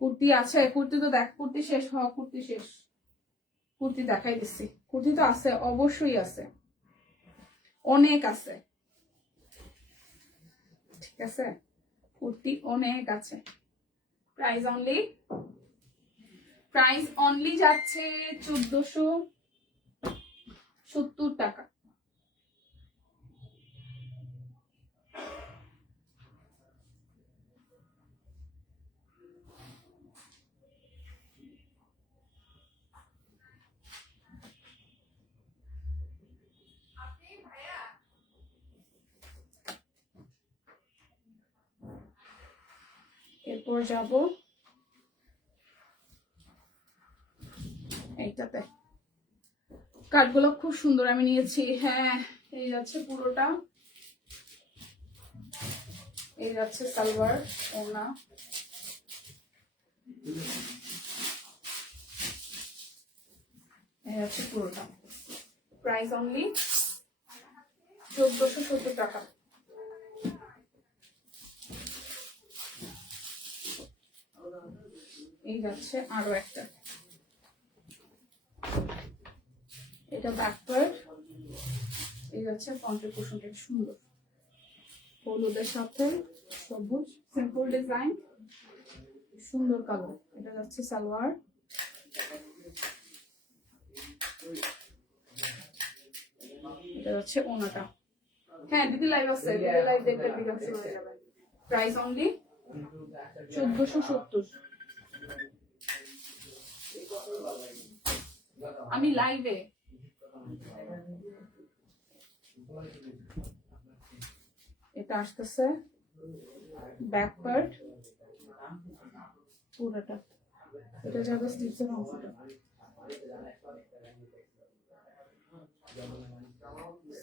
কুর্তি আছে, কুর্তি তো দেখ, কুর্তি শেষ হওয়া, কুর্তি শেষ, কুর্তি দেখাই দিচ্ছি। কুর্তি তো আছে, অবশ্যই আছে, অনেক আছে, ঠিক আছে, কুর্তি অনেক আছে। প্রাইস অনলি যাচ্ছে 1470 টাকা। এরপর যাব এইটাতে, কাঠগুলো খুব সুন্দর আমি নিয়েছি। হ্যাঁ, এই যাচ্ছে পুরোটা, এই যাচ্ছে সালোয়ার, ওড়না, এই যাচ্ছে পুরোটা। প্রাইস অনলি 1470 টাকা। এই যাচ্ছে আরো একটা, এটা ব্যাক পার্ট, এই যাচ্ছে ফ্রন্টের পোর্শনটা সুন্দর, হলুদের সাথে সবুজ, সিম্পল ডিজাইন, সুন্দর কালার। এটা যাচ্ছে সালোয়ার, এটা যাচ্ছে ওনাটা। হ্যাঁ দিদি, লাইভ আছে, দিদি লাইভ দেখলে বিকাশ শুরু হয়ে যাবে। Price only 1470। আমি লাইভে, এটা আসতেছে ব্যাক পার্ট পুরোটা, এটা যাবে স্লিভসের অংশটা,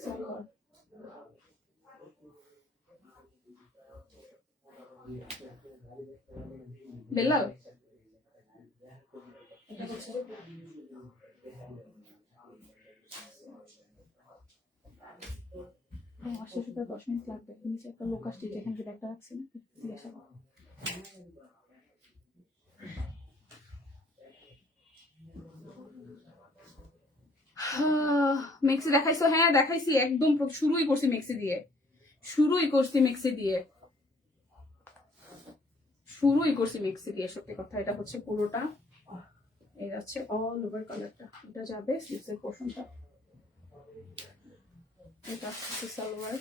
সালোয়ার, বেলাল এটা হচ্ছে আসলে সেটা 10 মিনিট লাগবে। নিচে একটা লোক আসছে, যেখানে একটা রাখছি না, জিজ্ঞাসা করো। মেক্সি দেখাইছো? হ্যাঁ দেখাইছি, একদম শুরুই করছি মেক্সি দিয়ে, সত্যি কথা। এটা হচ্ছে পুরোটা, এই যাচ্ছে অল ওভার কালারটা, এটা যাবে স্লিভসের পোর্শনটা, এটা আসছে সালোয়ার,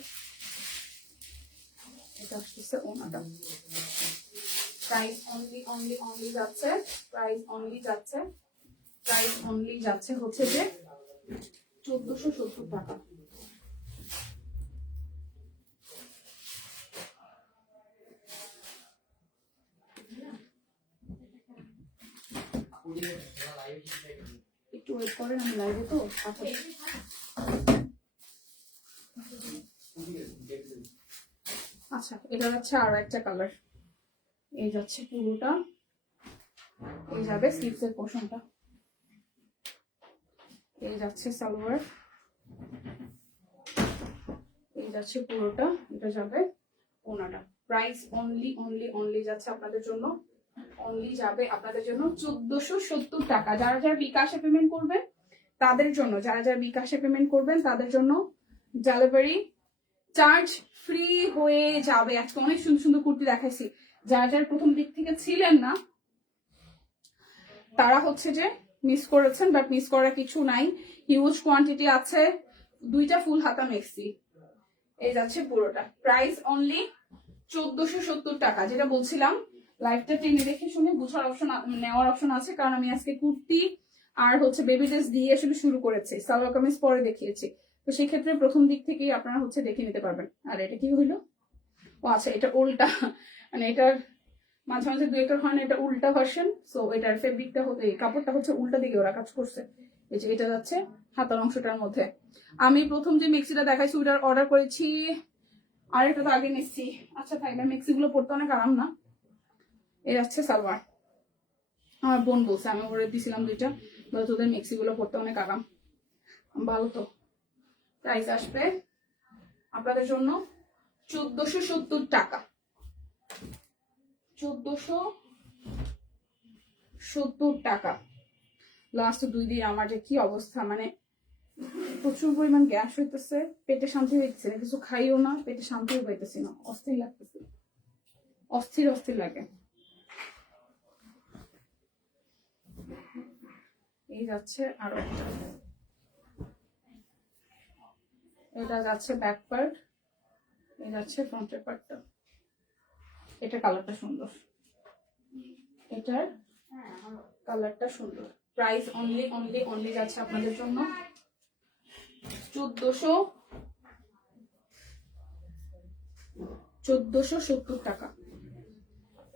এটা আসছে ওনাটা। প্রাইস অনলি যাচ্ছে হচ্ছে যে 1470 টাকা। একটু ওয়েট করেন, আমি লাইভে তো। আচ্ছা, এটা যাচ্ছে আরো একটা কালার, এই যাচ্ছে পুরোটা, এই যাবে স্লিভসের পোর্শনটা, এই যাচ্ছে সালোয়ার, এই যাচ্ছে পুরোটা, এটা যাবে ওনাটা। প্রাইস অনলি যাচ্ছে আপনাদের জন্য, অনলি যাবে আপনাদের জন্য 1470 টাকা। যারা যারা বিকাশে পেমেন্ট করবেন তাদের জন্য ডেলিভারি চার্জ ফ্রি হয়ে যাবে। আজকে অনেক সুন্দর সুন্দর কুর্তি দেখাইছি, যারা যারা প্রথম দিক থেকে ছিলেন না তারা হচ্ছে যে মিস করেছেন, বাট মিস করার কিছু নাই, হিউজ কোয়ান্টিটি আছে। দুইটা ফুল হাতা মেক্সি, এই যাচ্ছে পুরোটা। প্রাইস অনলি 1470 টাকা। যেটা বলছিলাম, লাইভটা টেনে দেখে শুনে বুঝার অপশন, নেওয়ার অপশন আছে, কারণ আমি আজকে কুর্তি আর হচ্ছে বেবি ড্রেস দিয়ে আসলে শুরু করেছে, সালোয়ার কামিজ পরে দেখিয়েছি। তো সেই ক্ষেত্রে প্রথম দিক থেকেই আপনারা হচ্ছে দেখে নিতে পারবেন। আর এটা কি হইলো, ও আচ্ছা এটা উল্টা, মানে এটার মাঝে মাঝে দু একটা হয় না, এটা উল্টা ভার্সন। সো এটার ফেব্রিকটা হতে কাপড়টা হচ্ছে উল্টা দিকে ওরা কাজ করছে। এই যে এটা যাচ্ছে হাতার অংশটার মধ্যে। আমি প্রথম যে মেক্সিটা দেখাইছি ওটার অর্ডার করেছি, আর একটা তো আগে নিচ্ছি। আচ্ছা থাক, মেক্সি গুলো পড়তে অনেক আরাম না। এই যাচ্ছে সালোয়ার, আমার বোন বলছে, আমি ওরে দিছিলাম দুইটা, বলে তোদের মেক্সি গুলো পড়তে অনেক আরাম। ভালো তো। প্রাইস আসবে আপনাদের জন্য 1470 টাকা। 1470 টাকা। লাস্ট 2 দিন আমার যে কি অবস্থা, মানে প্রচুর পরিমাণ গ্যাস হইতেছে, পেটে শান্তি হইতেছে না, কিছু খাইও না, পেটে শান্তিও পাইতেছি না, অস্থির লাগতেছে, অস্থির অস্থির লাগে। এই যাচ্ছে আরো একটা, এটা যাচ্ছে ব্যাক পার্ট, এই যাচ্ছে ফ্রন্টের পার্টটা। এটা কালারটা সুন্দর, এটার কালারটা সুন্দর। প্রাইস অনলি অনলি অনলি যাচ্ছে আপনাদের জন্য 1470 টাকা।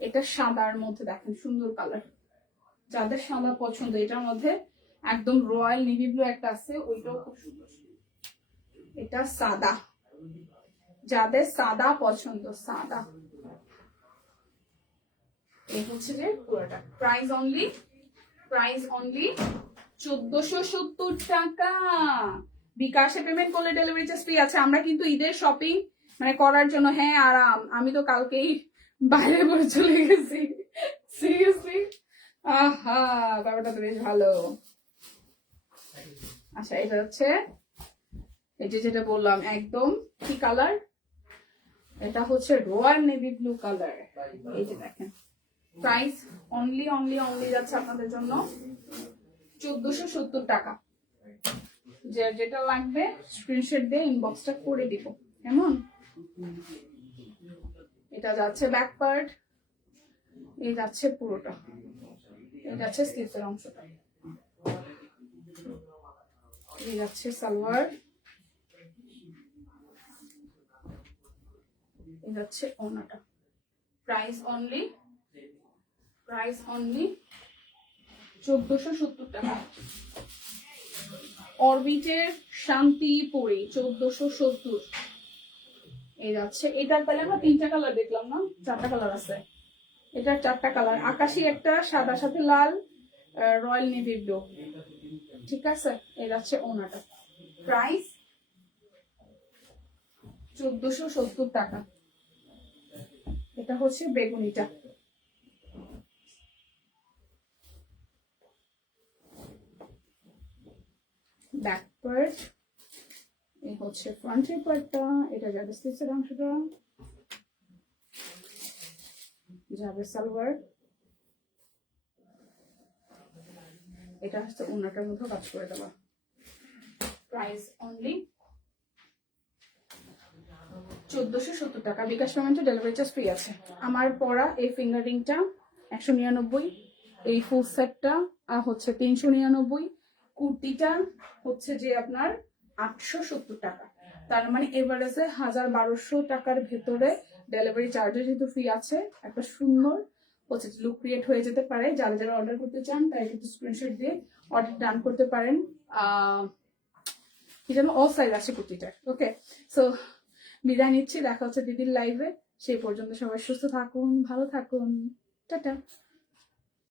এটা সাদার মধ্যে দেখেন সুন্দর কালার, যাদের সাদা পছন্দ এটার মধ্যে একদম রয়্যাল নেভি ব্লু একটা আছে, ওইটাও খুব সুন্দর। এটা সাদা, যাদের সাদা পছন্দ, সাদা। এই হচ্ছে যে পুরোটা। প্রাইস অনলি 1470 টাকা। বিকাশে পেমেন্ট করলে ডেলিভারি চার্জ ফ্রি আছে। আমরা কিন্তু ঈদের শপিং মানে করার জন্য, হ্যাঁ আরাম, আমি তো কালকেই বাইরে পরে চলে গেছি, সিরিয়াসলি। আহা, ব্যাপারটা তো বেশ ভালো। আচ্ছা এটা হচ্ছে এটা যেটা বললাম একদম কি কালার, এটা হচ্ছে রয়্যাল নেভি ব্লু কালার। এই যে দেখেন, প্রাইস অনলি অনলি অনলি যাচ্ছে আপনাদের জন্য 1470 টাকা। যেটা লাগবে স্ক্রিনশট দিয়ে ইনবক্সটা করে দিব কেমন। এটা যাচ্ছে ব্যাক পার্ট, এই যাচ্ছে পুরোটা, এই যাচ্ছে স্লিভসের অংশটা, এই যাচ্ছে সালোয়ার, এই যাচ্ছে ওড়নাটা। প্রাইস অনলি 1470 টাকা। অরবিটের শান্তি পরি 1470। এই যাচ্ছে, এটার তাহলে আমরা 3টা কালার দেখলাম না, 4টা কালার আছে। এটার 4টা কালার, আকাশি একটা, সাদা সাথে লাল, রয়্যাল নেভি ব্লু। ঠিক আছে, এই যাচ্ছে ওনাটা। প্রাইস 1470 টাকা। এটা হচ্ছে বেগুনিটা। ব্যাক পার্ট, এই হচ্ছে ফ্রন্টের পার্টটা, এটা যাবে স্লিভসের অংশটা, যাবে সালোয়ার, এটা হচ্ছে ওনাটার মধ্যে কাজ করে দেওয়া। প্রাইস অনলি 1470 টাকা। বিকাশ পেমেন্টে ডেলিভারি চার্জ ফ্রি আছে। আমার পরা এই ফিঙ্গারিংটা 199, এই ফুল সেটটা হচ্ছে 399, কুর্তিটা হচ্ছে যে আপনার 870 টাকা। তার মানে এভারেজে 1200 টাকার ভেতরে ডেলিভারি চার্জে যেহেতু ফ্রি আছে, একটা সুন্দর হচ্ছে লুক ক্রিয়েট হয়ে যেতে পারে। যারা যারা অর্ডার করতে চান তারা কিন্তু স্ক্রিনশট দিয়ে অর্ডার ডান করতে পারেন। কি যেন অল সাইজ আছে কুর্তিটার। ওকে, সো বিদায় নিচ্ছি, দেখা হচ্ছে দিদির লাইভে। সেই পর্যন্ত সবাই সুস্থ থাকুন, ভালো থাকুন, টাটা।